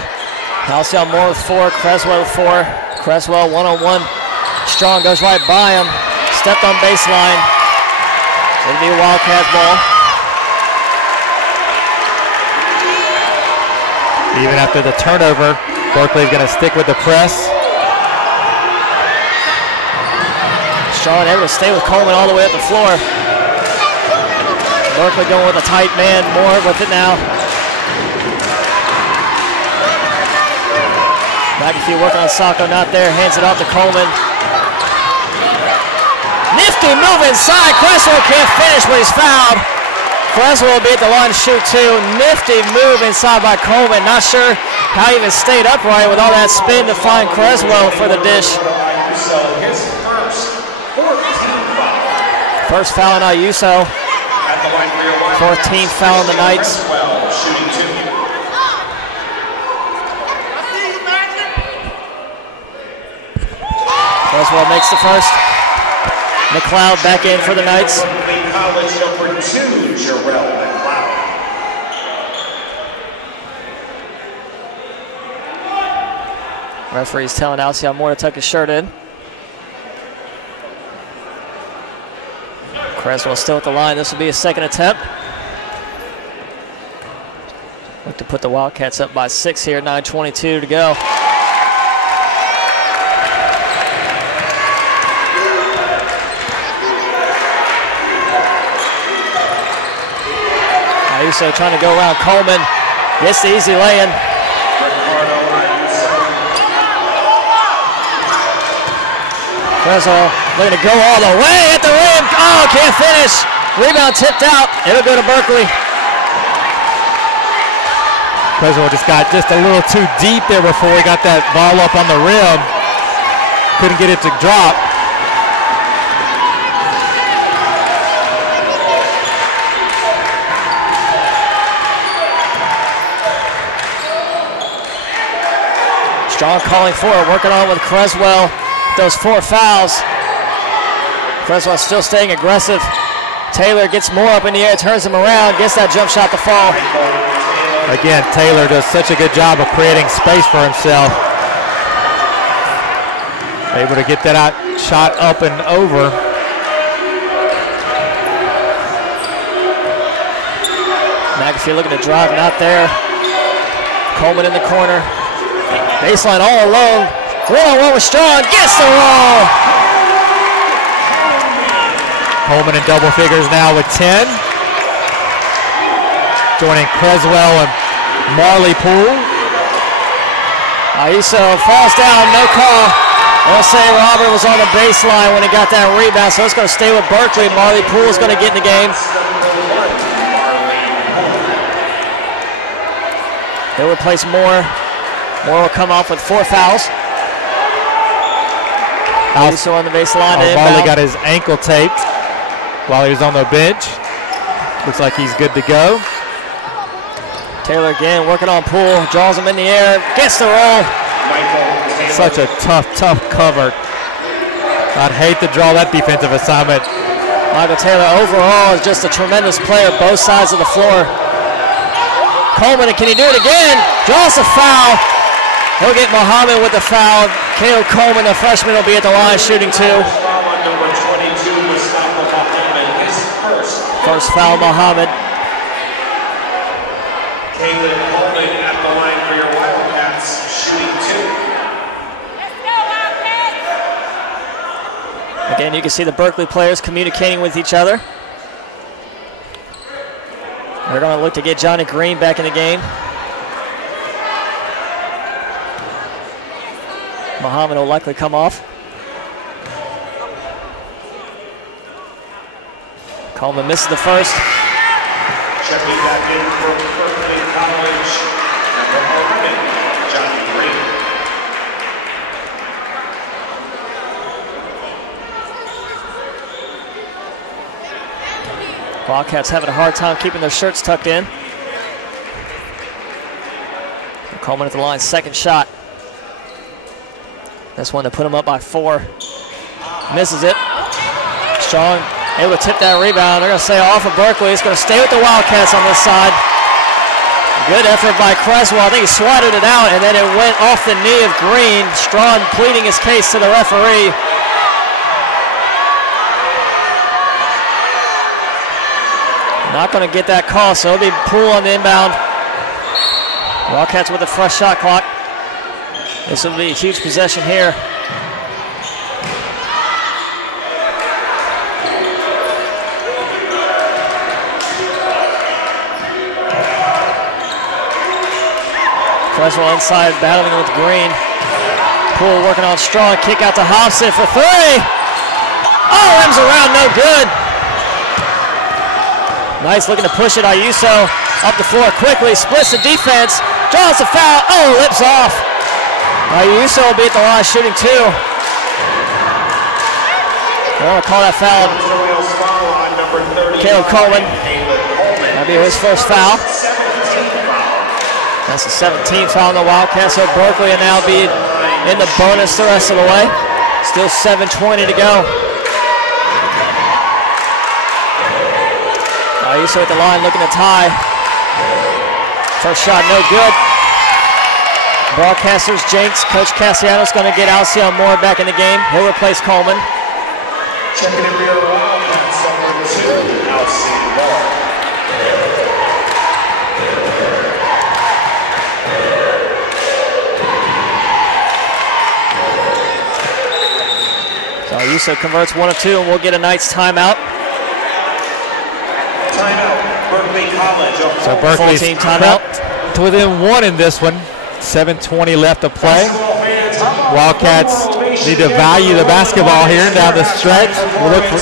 Alcee Moore with 4, Creswell with 4. Creswell one-on-one. Strong goes right by him. Stepped on baseline. It'll be a Wildcats ball. Even after the turnover, Berkeley's going to stick with the press. Strong able to stay with Coleman all the way up the floor. Berkeley going with a tight man. Moore with it now. McAfee working on Sacco, not there. Hands it off to Coleman. Nifty move inside. Creswell can't finish, but he's fouled. Creswell will be at the line to shoot 2. Nifty move inside by Coleman. Not sure how he even stayed upright with all that spin to find Creswell for the dish. First foul on Ayuso. 14th foul on the Knights. Creswell makes the first. McLeod back in for the Knights. College number 2, Jarrell McLeod. Referee's telling Alcee Moore to tuck his shirt in. Creswell still at the line. This will be a second attempt. Look to put the Wildcats up by 6 here. 9:22 to go. Ayuso trying to go around Coleman. Gets the easy lay-in. Creswell looking to go all the way at the rim. Oh, can't finish. Rebound tipped out. It'll go to Berkeley. Creswell just got just a little too deep there before he got that ball up on the rim. Couldn't get it to drop. Strong calling for it, working on with Creswell. Those 4 fouls. Creswell still staying aggressive. Taylor gets more up in the air, turns him around, gets that jump shot to fall. Again, Taylor does such a good job of creating space for himself. Able to get that out, shot up and over. McAfee looking to drive, not there. Coleman in the corner. Baseline all alone. One-on-one with Strong, gets the roll. Coleman in double figures now with 10. Joining Creswell and Marley Poole. Ayuso falls down, no call. They'll say Robert was on the baseline when he got that rebound, so it's going to stay with Berkeley. Marley Poole is going to get in the game. They'll replace Moore. Moore will come off with 4 fouls. Ayuso on the baseline. Marley got his ankle taped while he was on the bench. Looks like he's good to go. Taylor again working on Poole, draws him in the air, gets the roll. Such a tough cover. I'd hate to draw that defensive assignment. Michael Taylor overall is just a tremendous player, both sides of the floor. Coleman, can he do it again? Draws a foul. He'll get Muhammad with the foul. Caleb Coleman, the freshman, will be at the line shooting 2. First foul, Muhammad. Caleb Coleman at the line for your Wildcats, shooting 2. Again, you can see the Berkeley players communicating with each other. They're going to look to get Johnny Green back in the game. Muhammad will likely come off. Coleman misses the first. Checking back in from Berkeley College, number 11, Johnny Green. Wildcats having a hard time keeping their shirts tucked in. Coleman at the line, second shot. This one to put him up by 4. Misses it. Strong able to tip that rebound. They're going to say off of Berkeley. It's going to stay with the Wildcats on this side. Good effort by Creswell. I think he swatted it out, and then it went off the knee of Green. Strong pleading his case to the referee. Not going to get that call, so it'll be Poole on the inbound. Wildcats with a fresh shot clock. This will be a huge possession here. Creswell inside, battling with Green. Poole working on Strong, kick out to Hobson for 3. Oh, rims around, no good. Nice looking to push it. Ayuso up the floor quickly, splits the defense, draws the foul. Oh, lips off. Ayuso will be at the line shooting 2. I want to call that foul. Caleb Coleman. That'll be his first foul. That's the 17th foul on the Wildcats. So Berkeley will now be in the bonus the rest of the way. Still 7:20 to go. Ayuso at the line looking to tie. First shot no good. Broadcasters jinx. Coach Cassiano's going to get Alcion Moore back in the game. He'll replace Coleman. Checking in rear Wildcats, number 2, Alcion Moore. So Ayuso converts 1 of 2, and we'll get a Knights timeout. Berkeley College. So Berkeley's Full team timeout. to within 1 in this one. 7:20 left to play. Wildcats need to value the basketball here down the stretch. We'll look for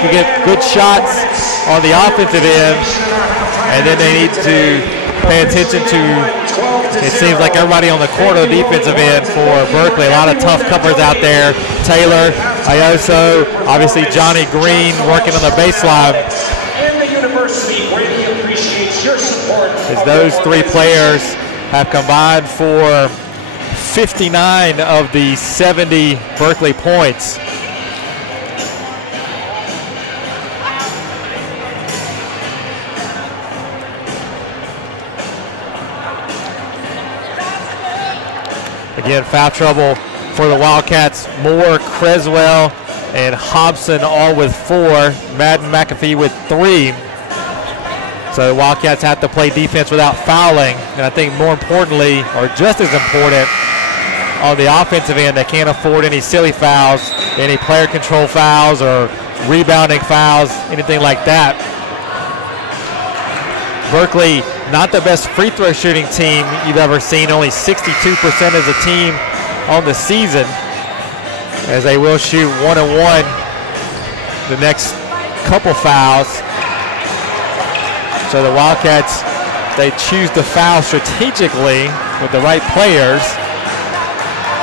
to get good shots on the offensive end, and then they need to pay attention to, it seems like everybody on the court on the defensive end for Berkeley. A lot of tough covers out there. Taylor, Ayuso, obviously Johnny Green working on the baseline. As those 3 players have combined for 59 of the 70 Berkeley points. Again, foul trouble for the Wildcats. Moore, Creswell, and Hobson all with 4. Madden McAfee with 3. So the Wildcats have to play defense without fouling. And I think more importantly, or just as important, on the offensive end, they can't afford any silly fouls, any player control fouls or rebounding fouls, anything like that. Berkeley, not the best free throw shooting team you've ever seen, only 62% as a team on the season, as they will shoot 1 and 1 the next couple fouls. So the Wildcats, they choose to foul strategically with the right players.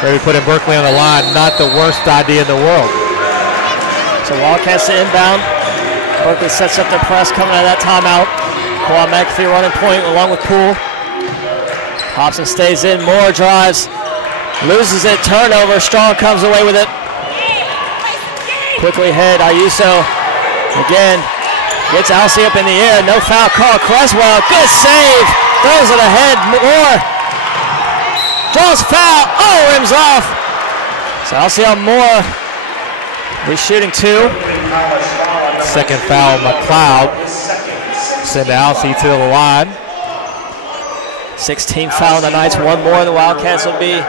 Maybe putting Berkeley on the line, not the worst idea in the world. So Wildcats to inbound. Berkeley sets up the press coming out of that timeout. Quan McAfee running point along with Poole. Hobson stays in, Moore drives, loses it, turnover, Strong comes away with it. Quickly ahead, Ayuso again. Gets Alcy up in the air, no foul call. Creswell, good save, throws it ahead, Moore. Draws foul, oh, rims off. So Alcy Moore, he's shooting 2. Second foul, McLeod. Send Alcy to the line. 16 foul on the Knights, 1 more. The Wildcats will be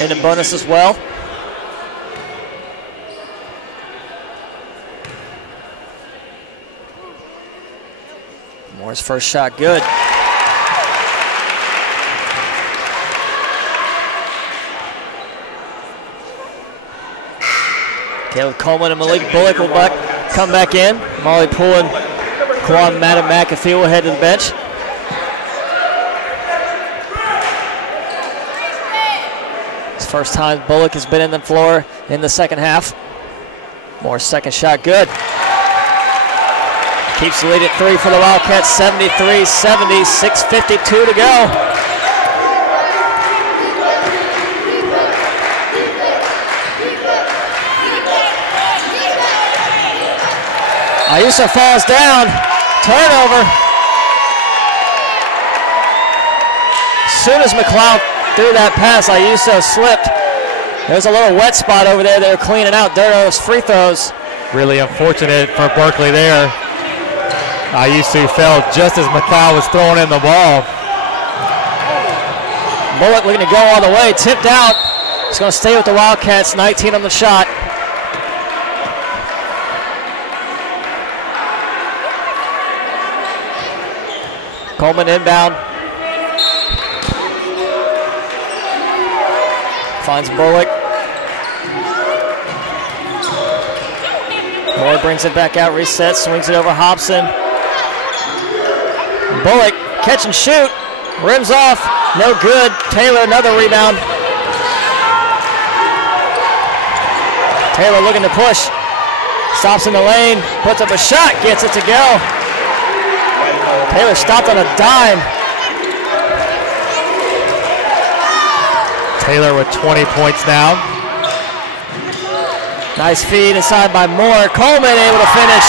in the bonus as well. Moore's first shot good. Caleb Coleman and Malik Bullock will come back in. Molly Poole and Quan Madden McAfee will head to the bench. It's the first time Bullock has been in the floor in the second half. Moore's second shot good. Keeps the lead at 3 for the Wildcats, 73-70, 6:52 to go. Ayuso falls down, turnover. As soon as McLeod threw that pass, Ayuso slipped. There's a little wet spot over there. They're cleaning out Durdo's free throws. Really unfortunate for Berkeley there. Ayuso fell just as McLeod was throwing in the ball. Bullock looking to go all the way, tipped out. He's going to stay with the Wildcats, 19 on the shot. Coleman inbound. Finds Bullock. Moore brings it back out, resets, swings it over Hobson. Bullock, catch and shoot. Rims off, no good. Taylor, another rebound. Taylor looking to push. Stops in the lane, puts up a shot, gets it to go. Taylor stopped on a dime. Taylor with 20 points now. Nice feed inside by Moore. Coleman able to finish.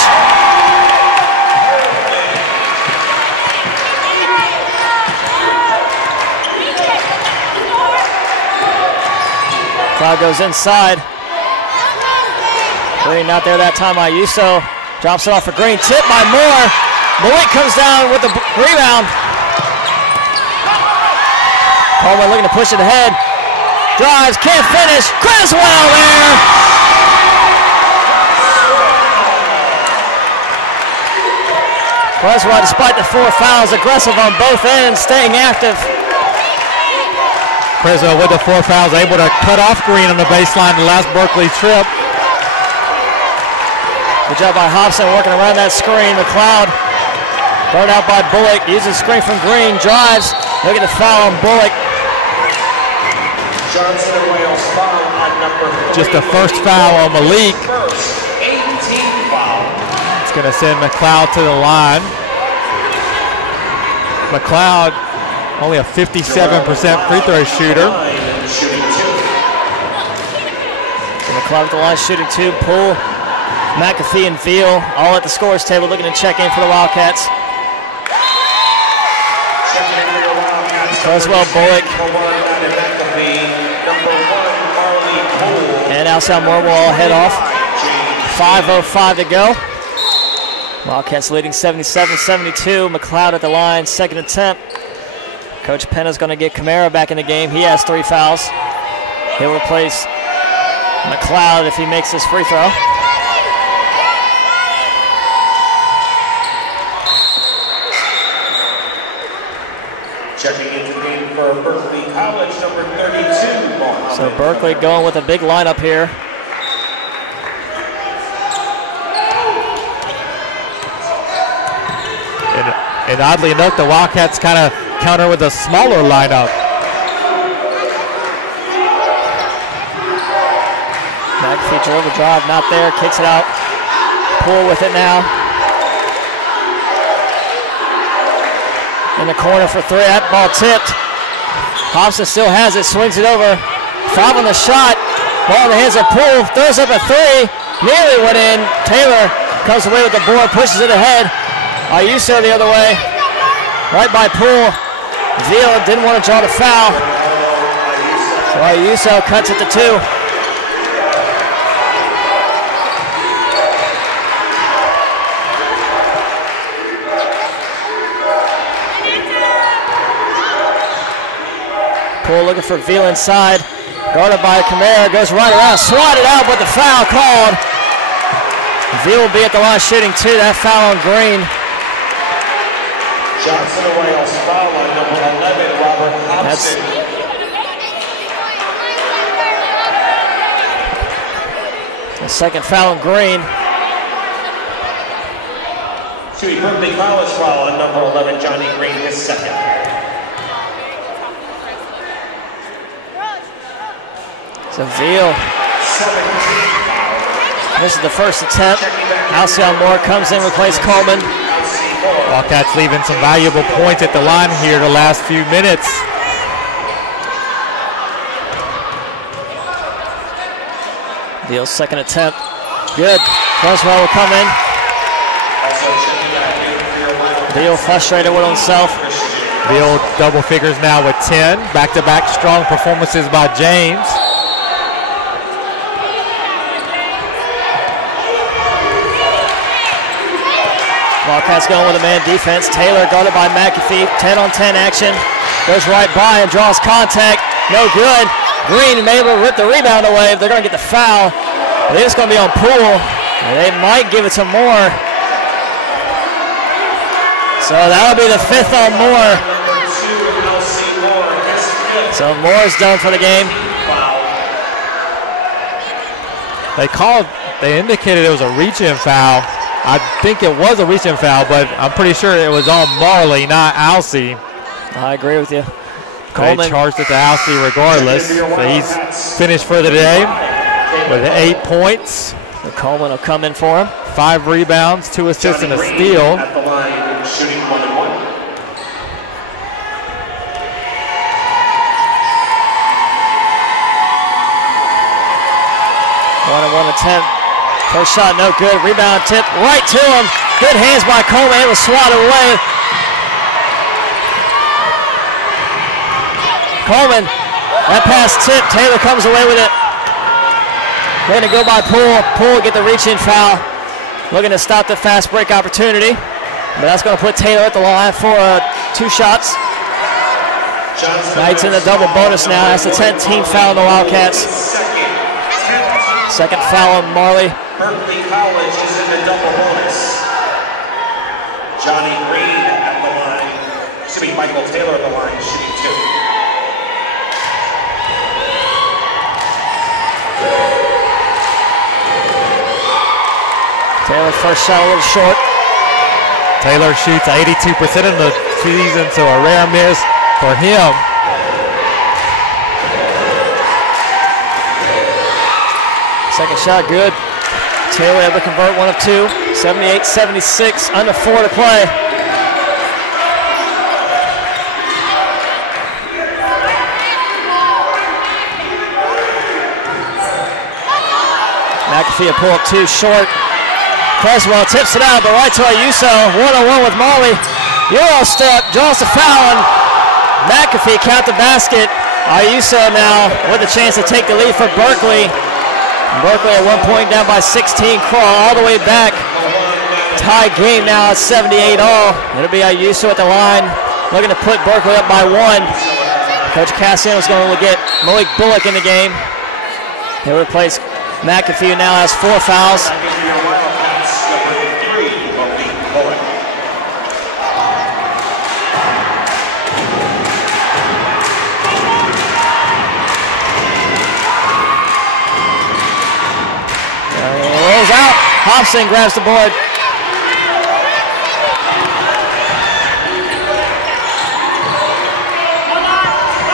Crowd goes inside. Green not there that time. Ayuso drops it off for Green. Tip by Moore. Malik comes down with the rebound. Coleman looking to push it ahead. Drives, can't finish. Creswell there. Creswell, despite the 4 fouls, aggressive on both ends, staying active. Creswell with the 4 fouls, able to cut off Green on the baseline the last Berkeley trip. Good job by Hobson working around that screen. McLeod burned out by Bullock, uses screen from Green, drives, looking to foul on Bullock. Johnson and Wales foul on number 3. Just the first foul on Malik. First 18 foul. It's going to send McLeod to the line. McLeod, only a 57% free throw shooter. Shooting 2. McLeod at the line, shooting 2. Poole, McAfee, and Veal all at the scores table looking to check in for the Wildcats. Creswell, Bullock, and Alcel Moore will all head off. 5:05 to go. Wildcats leading 77-72. McLeod at the line, second attempt. Coach Penna's going to get Camara back in the game. He has 3 fouls. He'll replace McLeod if he makes his free throw. Checking into the game for Berkeley College, number 32. So Berkeley going with a big lineup here. And oddly enough, the Wildcats kind of counter with a smaller lineup. McAfee drove the drive, not there, kicks it out. Poole with it now. In the corner for 3, that ball tipped. Hobson still has it, swings it over. 5 on the shot, ball in the hands of Poole, throws up a 3, nearly went in. Taylor comes away with the board, pushes it ahead. Ayuso the other way, right by Poole. Veal didn't want to draw the foul. So Ayuso cuts it to 2. Poole looking for Veal inside. Guarded by Camara, goes right around, swatted out, but the foul called. Veal will be at the line shooting 2, that foul on Green. Johnson Wales foul on number 11, Robert Hobson. The second foul on Green. Berkeley College foul on number 11, Johnny Green, his second. Seville. This is the first attempt. Alcyon Moore comes in, replaces Coleman. Wildcats leaving some valuable points at the line here the last few minutes. Deal's second attempt. Good. Creswell will come in. Deal frustrated with himself. Deal double figures now with 10. Back-to-back strong performances by James. Wildcats going with a man defense. Taylor guarded by McAfee. 10-on-10 action. Goes right by and draws contact. No good. Green may be able to rip the rebound away if they're going to get the foul. I think it's going to be on Poole. They might give it to Moore. So that'll be the fifth on Moore. So Moore's done for the game. They indicated it was a reach-in foul. I think it was a reach-in foul, but I'm pretty sure it was on Marley, not Alcee. I agree with you. They charged it to Alcee regardless. So he's finished for the day with 8 points. So Coleman will come in for him. 5 rebounds, 2 assists, and a steal. At the line, shooting 1-1. 1-on-1 attempt. First shot, no good. Rebound tip right to him. Good hands by Coleman. Able to swat it away. Coleman, that pass tip. Taylor comes away with it. Going to go by Poole. Poole get the reach-in foul. Looking to stop the fast break opportunity. But that's going to put Taylor at the line for 2 shots. Knight's in the double bonus now. That's the 10th team foul on the Wildcats. Second foul on Marley. Berkeley College is in the double bonus. Johnny Green at the line. Michael Taylor at the line, shooting 2. Taylor first shot a little short. Taylor shoots 82% in the season, so a rare miss for him. Second shot good. Taylor able to convert 1 of 2. 78-76, under 4 to play. McAfee will pull up 2 short. Creswell tips it out, but right to Ayuso. 1-on-1 with Marley. Euro step, draws the foul, and McAfee count the basket. Ayuso now with a chance to take the lead for Berkeley. Berkeley at one point down by 16, crawl all the way back. Tie game now at 78 all. It'll be Ayuso at the line, looking to put Berkeley up by 1. Coach Cassiano is going to get Malik Bullock in the game. He'll replace McAfee, now has 4 fouls. Rolls out. Hobson grabs the board.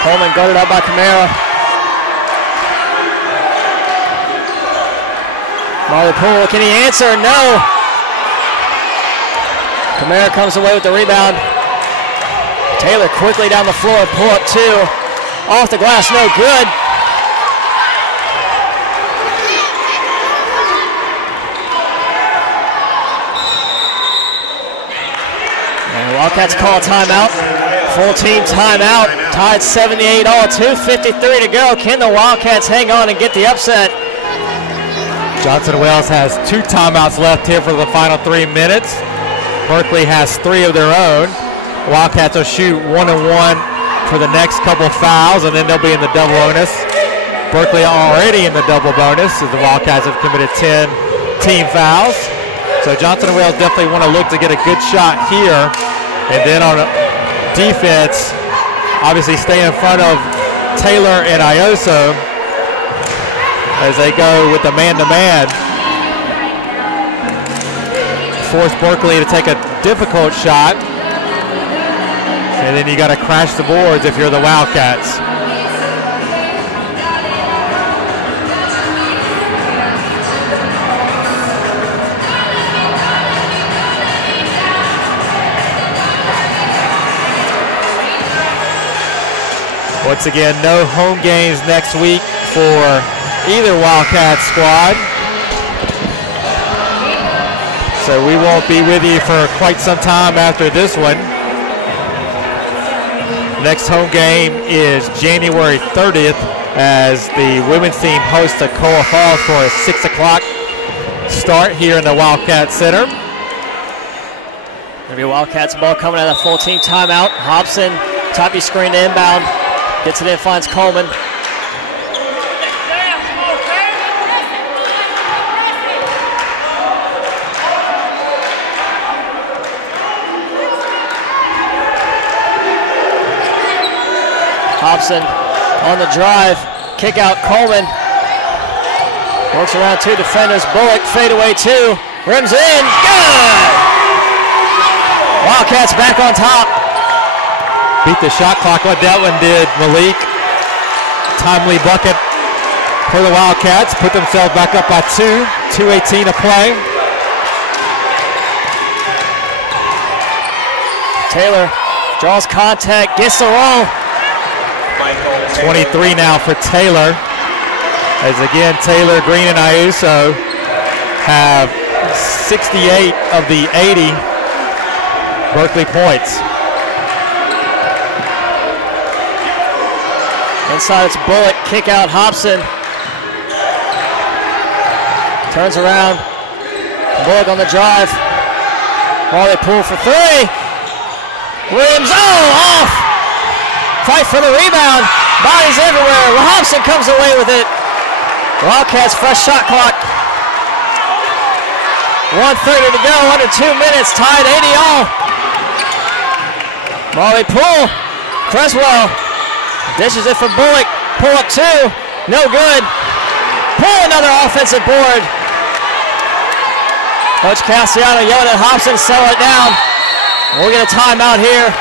Coleman guarded up by Camara. Marley Poole, can he answer? No. Camara comes away with the rebound. Taylor quickly down the floor, pull up 2. Off the glass, no good. And the Wildcats call a timeout. Full team timeout. Tied 78 all, 2:53 to go. Can the Wildcats hang on and get the upset? Johnson Wales has 2 timeouts left here for the final 3 minutes. Berkeley has 3 of their own. Wildcats will shoot 1-1 for the next couple fouls, and then they'll be in the double bonus. Berkeley already in the double bonus as the Wildcats have committed 10 team fouls. So Johnson Wales definitely want to look to get a good shot here And then on defense, obviously stay in front of Taylor and Ioso as they go with the man-to-man. Force Berkeley to take a difficult shot. And then you got to crash the boards if you're the Wildcats. Once again, no home games next week for either Wildcat squad. So we won't be with you for quite some time after this one. Next home game is January 30th as the women's team hosts Toccoa Falls for a 6 o'clock start here in the Wildcat Center. There'll be a Wildcats ball coming out of the full team timeout. Hobson, top of screen to inbound. Gets it in, finds Coleman. Hobson on the drive, kick out Coleman. Works around two defenders, Bullock, fade away two, rims in, good! Wildcats back on top. Beat the shot clock, what that one did, Malik. Timely bucket for the Wildcats, put themselves back up by 2:18 to play. Taylor draws contact, gets the roll. 23 now for Taylor. As again, Taylor, Green, and Ioso have 68 of the 80 Berkeley points. Inside it's Bullock, kick out Hobson. Turns around, Bullock on the drive. While they pull for three. Williams, off! Fight for the rebound. Bodies everywhere. Hobson comes away with it. Wildcats fresh shot clock. 1:30 to go, under 2 minutes, tied 80 all. Molly Poole, Creswell dishes it for Bullock. Pull up two, no good. Pull another offensive board. Coach Cassiano yelling at Hobson, settle it down. We'll get a timeout here.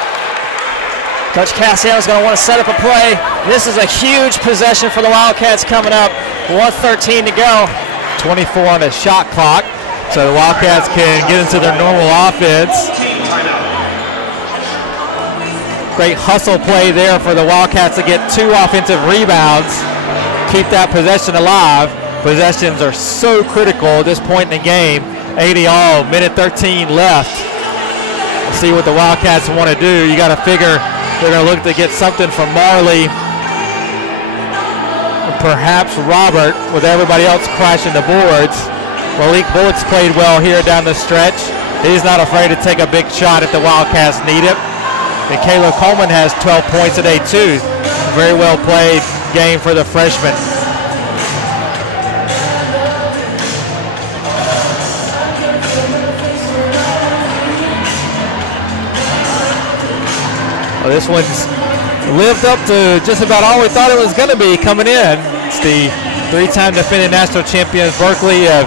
Coach Cassiano's going to want to set up a play. This is a huge possession for the Wildcats coming up. 1:13 to go. 24 on the shot clock, so the Wildcats can get into their normal offense. Great hustle play there for the Wildcats to get 2 offensive rebounds. Keep that possession alive. Possessions are so critical at this point in the game. 80 all, minute 13 left. Let's see what the Wildcats want to do. You got to figure they're going to look to get something from Marley, perhaps Robert, with everybody else crashing the boards. Malik Bullock's played well here down the stretch. He's not afraid to take a big shot if the Wildcats need it. And Kayla Coleman has 12 points today too. Very well played game for the freshman. Well, this one's lived up to just about all we thought it was going to be coming in. It's the 3-time defending national champions. Berkeley have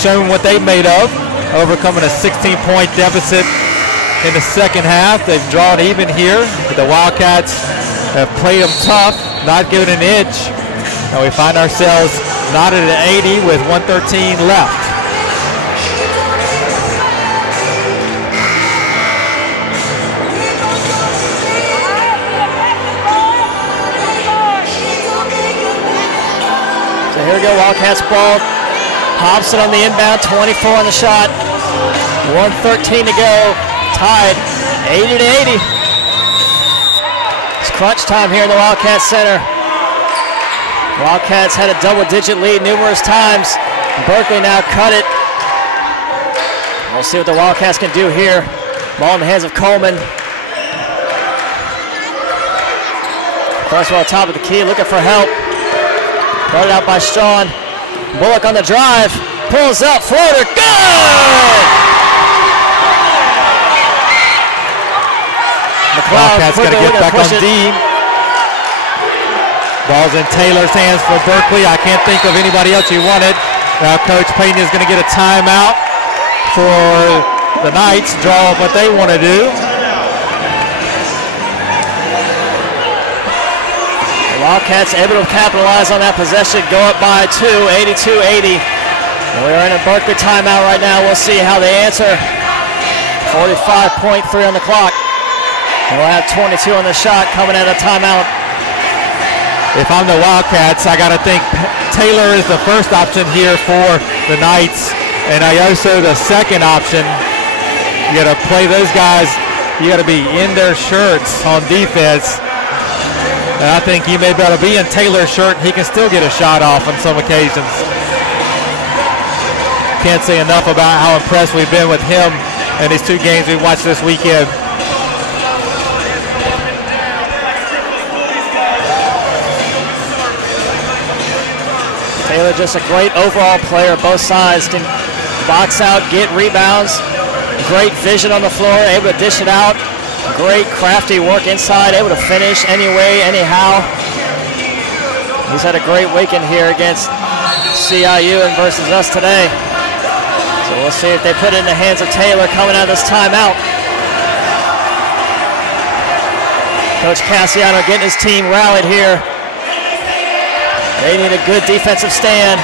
shown what they're made of, overcoming a 16-point deficit in the second half. They've drawn even here, but the Wildcats have played them tough, not giving an inch. And we find ourselves knotted at 80 with 1:13 left. Here we go, Wildcats ball. Hobson on the inbound, 24 on the shot. 1:13 to go, tied 80 to 80. It's crunch time here in the Wildcats Center. Wildcats had a double-digit lead numerous times. Berkeley now cut it. We'll see what the Wildcats can do here. Ball in the hands of Coleman. Creswell top of the key, looking for help. Brought it out by Strawn. Bullock on the drive. Pulls up, floater, good! crowd. Wildcats got to get back on D. Ball's in Taylor's hands for Berkeley. I can't think of anybody else you wanted. Now Coach Payton is going to get a timeout for the Knights, draw up what they want to do. The Wildcats able to capitalize on that possession, go up by 2, 82-80. We're in a Berkeley timeout right now. We'll see how they answer. 45.3 on the clock. We'll have 22 on the shot coming out of timeout. If I'm the Wildcats, I got to think Taylor is the first option here for the Knights, and Ioso the second option. You got to play those guys. You got to be in their shirts on defense. And I think you may be able to be in Taylor's shirt. He can still get a shot off on some occasions. Can't say enough about how impressed we've been with him in these 2 games we watched this weekend. Taylor just a great overall player. Both sides can box out, get rebounds. Great vision on the floor, able to dish it out. Great crafty work inside, able to finish anyway, anyhow. He's had a great weekend here against CIU and versus us today. So we'll see if they put it in the hands of Taylor coming out of this timeout. Coach Cassiano getting his team rallied here. They need a good defensive stand.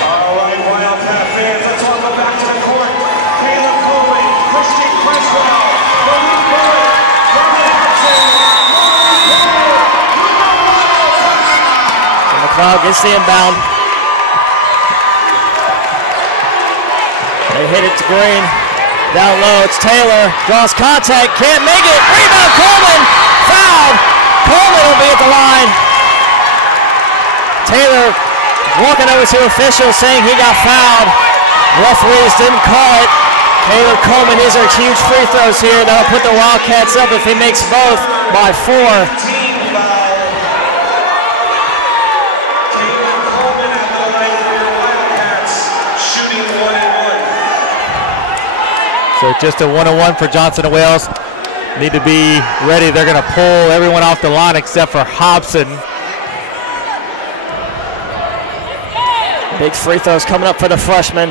All right, Wildcat fans, let's all go back to the court. Caleb Coleman, Christian Creswell, Malik Bullock, Robert Hudson. And the crowd gets the inbound. They hit it to Green. Down low, it's Taylor, draws contact, can't make it, rebound Coleman, fouled, Coleman will be at the line. Taylor walking over to officials saying he got fouled. Referees didn't call it. Caleb Coleman, these are huge free throws here. That'll put the Wildcats up if he makes both by 4. So just a 1-on-1 for Johnson and Wales. Need to be ready. They're going to pull everyone off the line except for Hobson. Big free throws coming up for the freshman.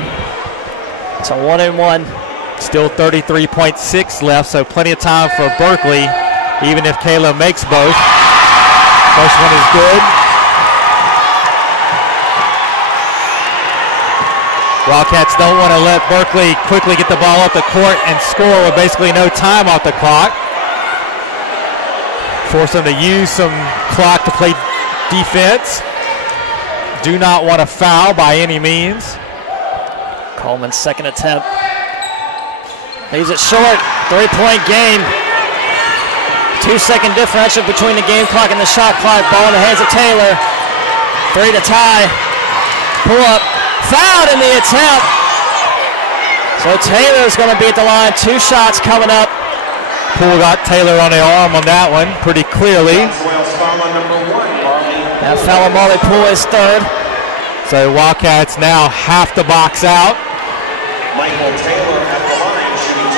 It's a 1-and-1. Still 33.6 left, so plenty of time for Berkeley, even if Caleb makes both. First one is good. Wildcats don't want to let Berkeley quickly get the ball up the court and score with basically no time off the clock. Force them to use some clock to play defense. Do not want to foul by any means. Coleman's second attempt. Leaves it short. 3-point game. 2-second differential between the game clock and the shot clock. Ball in the hands of Taylor. 3 to tie. Pull up. Fouled in the attempt. So Taylor's going to be at the line. 2 shots coming up. Poole got Taylor on the arm on that one pretty clearly. That foul on Marley Poole is 3rd. So Wildcats now have to box out. Michael Taylor at the line, shooting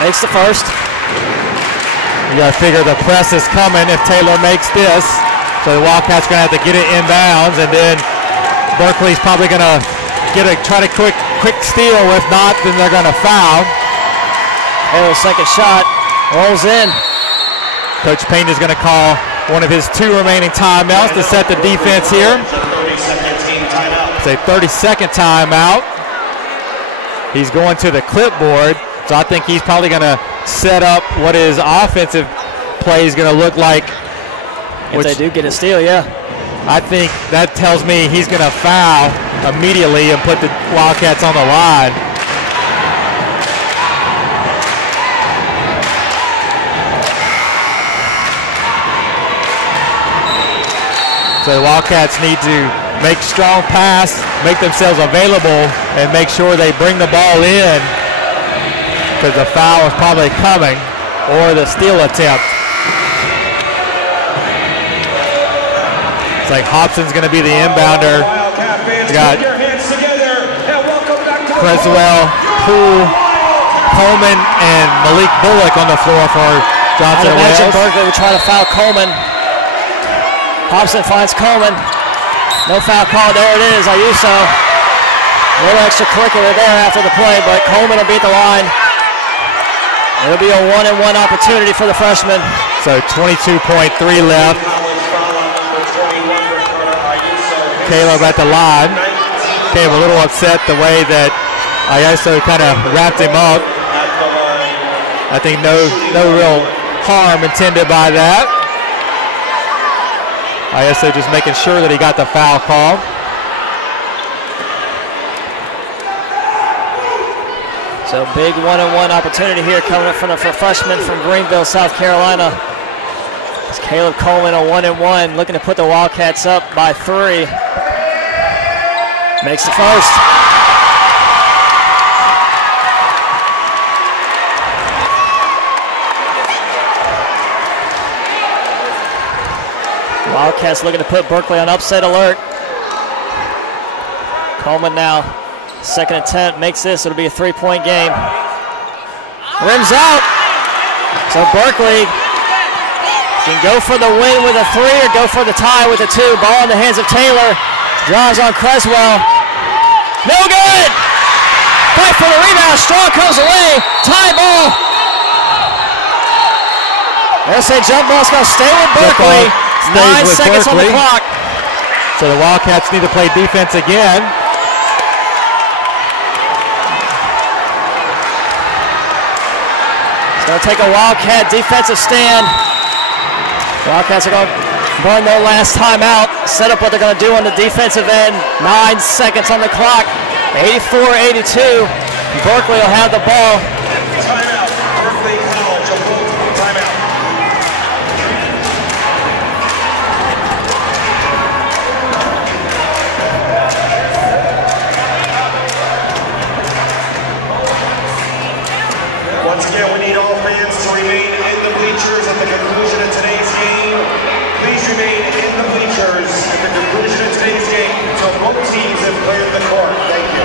2. Makes the first. You got to figure the press is coming if Taylor makes this. So the Wildcats going to have to get it inbounds, and then Berkeley's probably going to try to quick steal. If not, then they're going to foul. Taylor's second shot rolls in. Coach Payne is going to call one of his 2 remaining timeouts to set the defense here. It's a 30-second timeout. He's going to the clipboard. So I think he's probably going to set up what his offensive play is going to look like. If they do get a steal, yeah. I think that tells me he's going to foul immediately and put the Wildcats on the line. So the Wildcats need to make strong pass, make themselves available, and make sure they bring the ball in, because the foul is probably coming, or the steal attempt. It's like Hobson's going to be the inbounder. We got Creswell, Poole, Coleman, and Malik Bullock on the floor for Johnson and Wales. Berkeley would try to foul Coleman. Hobson finds Coleman. No foul call. There it is. Ayuso. A little extracurricular there after the play, but Coleman will beat the line. It'll be a 1-and-1 opportunity for the freshman. So 22.3 left. Caleb at the line. Came a little upset the way that Ayuso kind of wrapped him up. I think no real harm intended by that. Ayuso just making sure that he got the foul call. So big 1-and-1 opportunity here coming up from the freshman from Greenville, South Carolina. It's Caleb Coleman a 1-and-1, looking to put the Wildcats up by 3. Makes the first. Wildcats looking to put Berkeley on upset alert. Coleman now, second attempt, makes this. It'll be a 3-point game. Rims out. So Berkeley can go for the win with a 3 or go for the tie with a 2. Ball in the hands of Taylor. Drives on Creswell. No good. Fight for the rebound. Strong comes away. Tie ball. They'll say jump ball's going to stay with Berkeley. 9 seconds on the clock. So the Wildcats need to play defense again. It's going to take a Wildcat defensive stand. Wildcats are going to burn their last time out. Set up what they're going to do on the defensive end. 9 seconds on the clock. 84-82. Berkeley will have the ball. Timeout. Berkeley College. A full timeout. Once again, we need all fans to remain in the bleachers at the conclusion of today's game. Please remain in the bleachers at the conclusion of today's game until both teams have cleared the court. Thank you.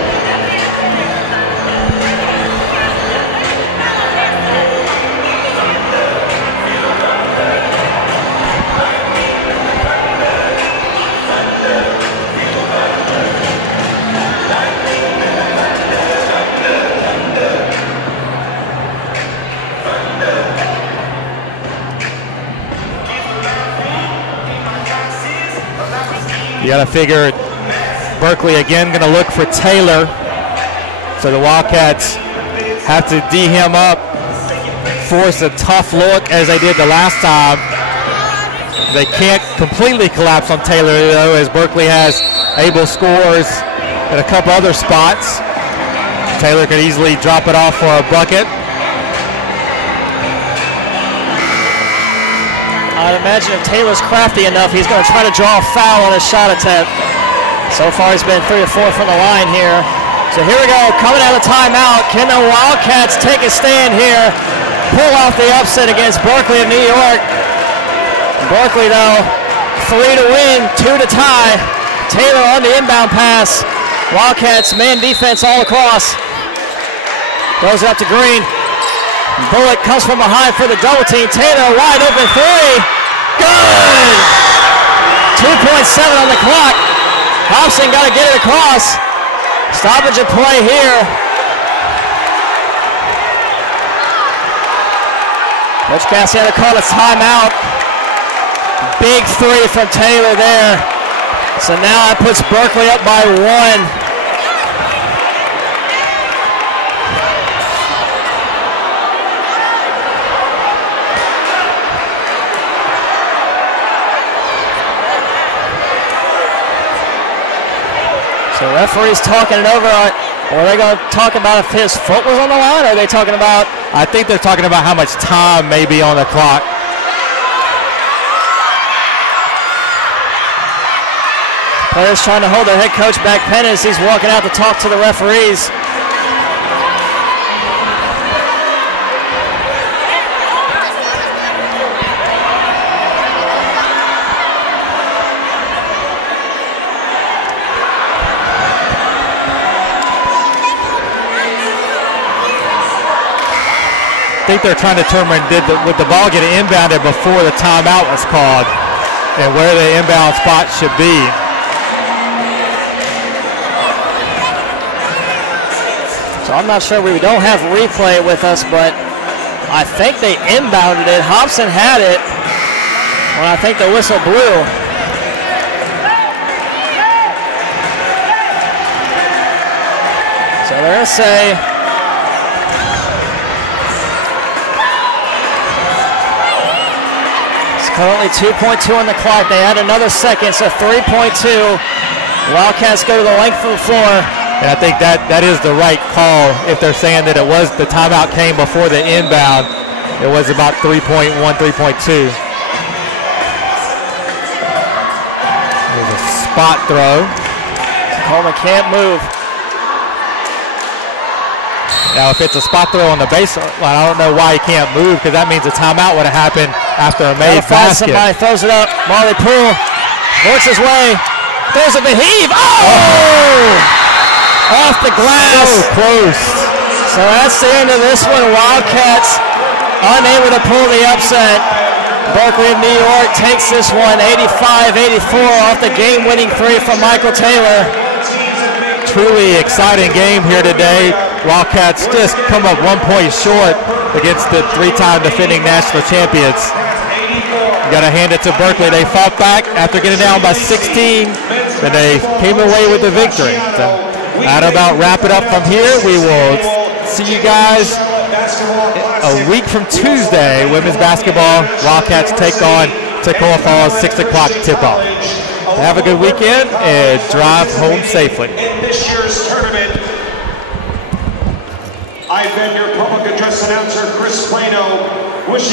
You got to figure Berkeley again going to look for Taylor. So the Wildcats have to D him up, force a tough look as they did the last time. They can't completely collapse on Taylor though, as Berkeley has able scores at a couple other spots. Taylor could easily drop it off for a bucket. I'd imagine if Taylor's crafty enough, he's going to try to draw a foul on his shot attempt. So far, he's been 3 or 4 from the line here. So here we go, coming out of timeout. Can the Wildcats take a stand here? Pull off the upset against Berkeley of New York. Berkeley, though, 3 to win, 2 to tie. Taylor on the inbound pass. Wildcats man defense all across. Throws it up to Green. Bullock comes from behind for the double team. Taylor wide open 3. Good! 2.7 on the clock. Hobson got to get it across. Stoppage of play here. Coach Cassiano called a timeout. Big 3 from Taylor there. So now that puts Berkeley up by 1. The referee's talking it over. Are they going to talk about if his foot was on the line, or are they talking about? I think they're talking about how much time may be on the clock. Players trying to hold their head coach back pen as he's walking out to talk to the referees. think they're trying to determine would the ball get inbounded before the timeout was called and where the inbound spot should be. So I'm not sure. We don't have replay with us, but I think they inbounded it. Hobson had it when I think the whistle blew. So they're going to say it's currently 2.2 on the clock. They add another second, so 3.2. Wildcats go to the length of the floor. And I think that is the right call if they're saying that the timeout came before the inbound. It was about 3.1, 3.2. There's a spot throw. Coleman can't move. Now, if it's a spot throw on the baseline, I don't know why he can't move, because that means a timeout would have happened after a made basket. Somebody throws it up. Marley Poole works his way. Throws it to heave. Oh! Off the glass. So close. So that's the end of this one. Wildcats unable to pull the upset. Berkeley of New York takes this one 85-84 off the game-winning three from Michael Taylor. Truly exciting game here today. Wildcats just come up 1 point short against the three-time defending national champions. You got to hand it to Berkeley. They fought back after getting down by 16, and they came away with the victory. So that'll about wrap it up from here. We will see you guys a week from Tuesday. Women's basketball. Wildcats take on Tacoma Falls, 6 o'clock tip-off. Have a good weekend and drive home safely. In this year's tournament, I've been your public address announcer, Chris Plano, wishing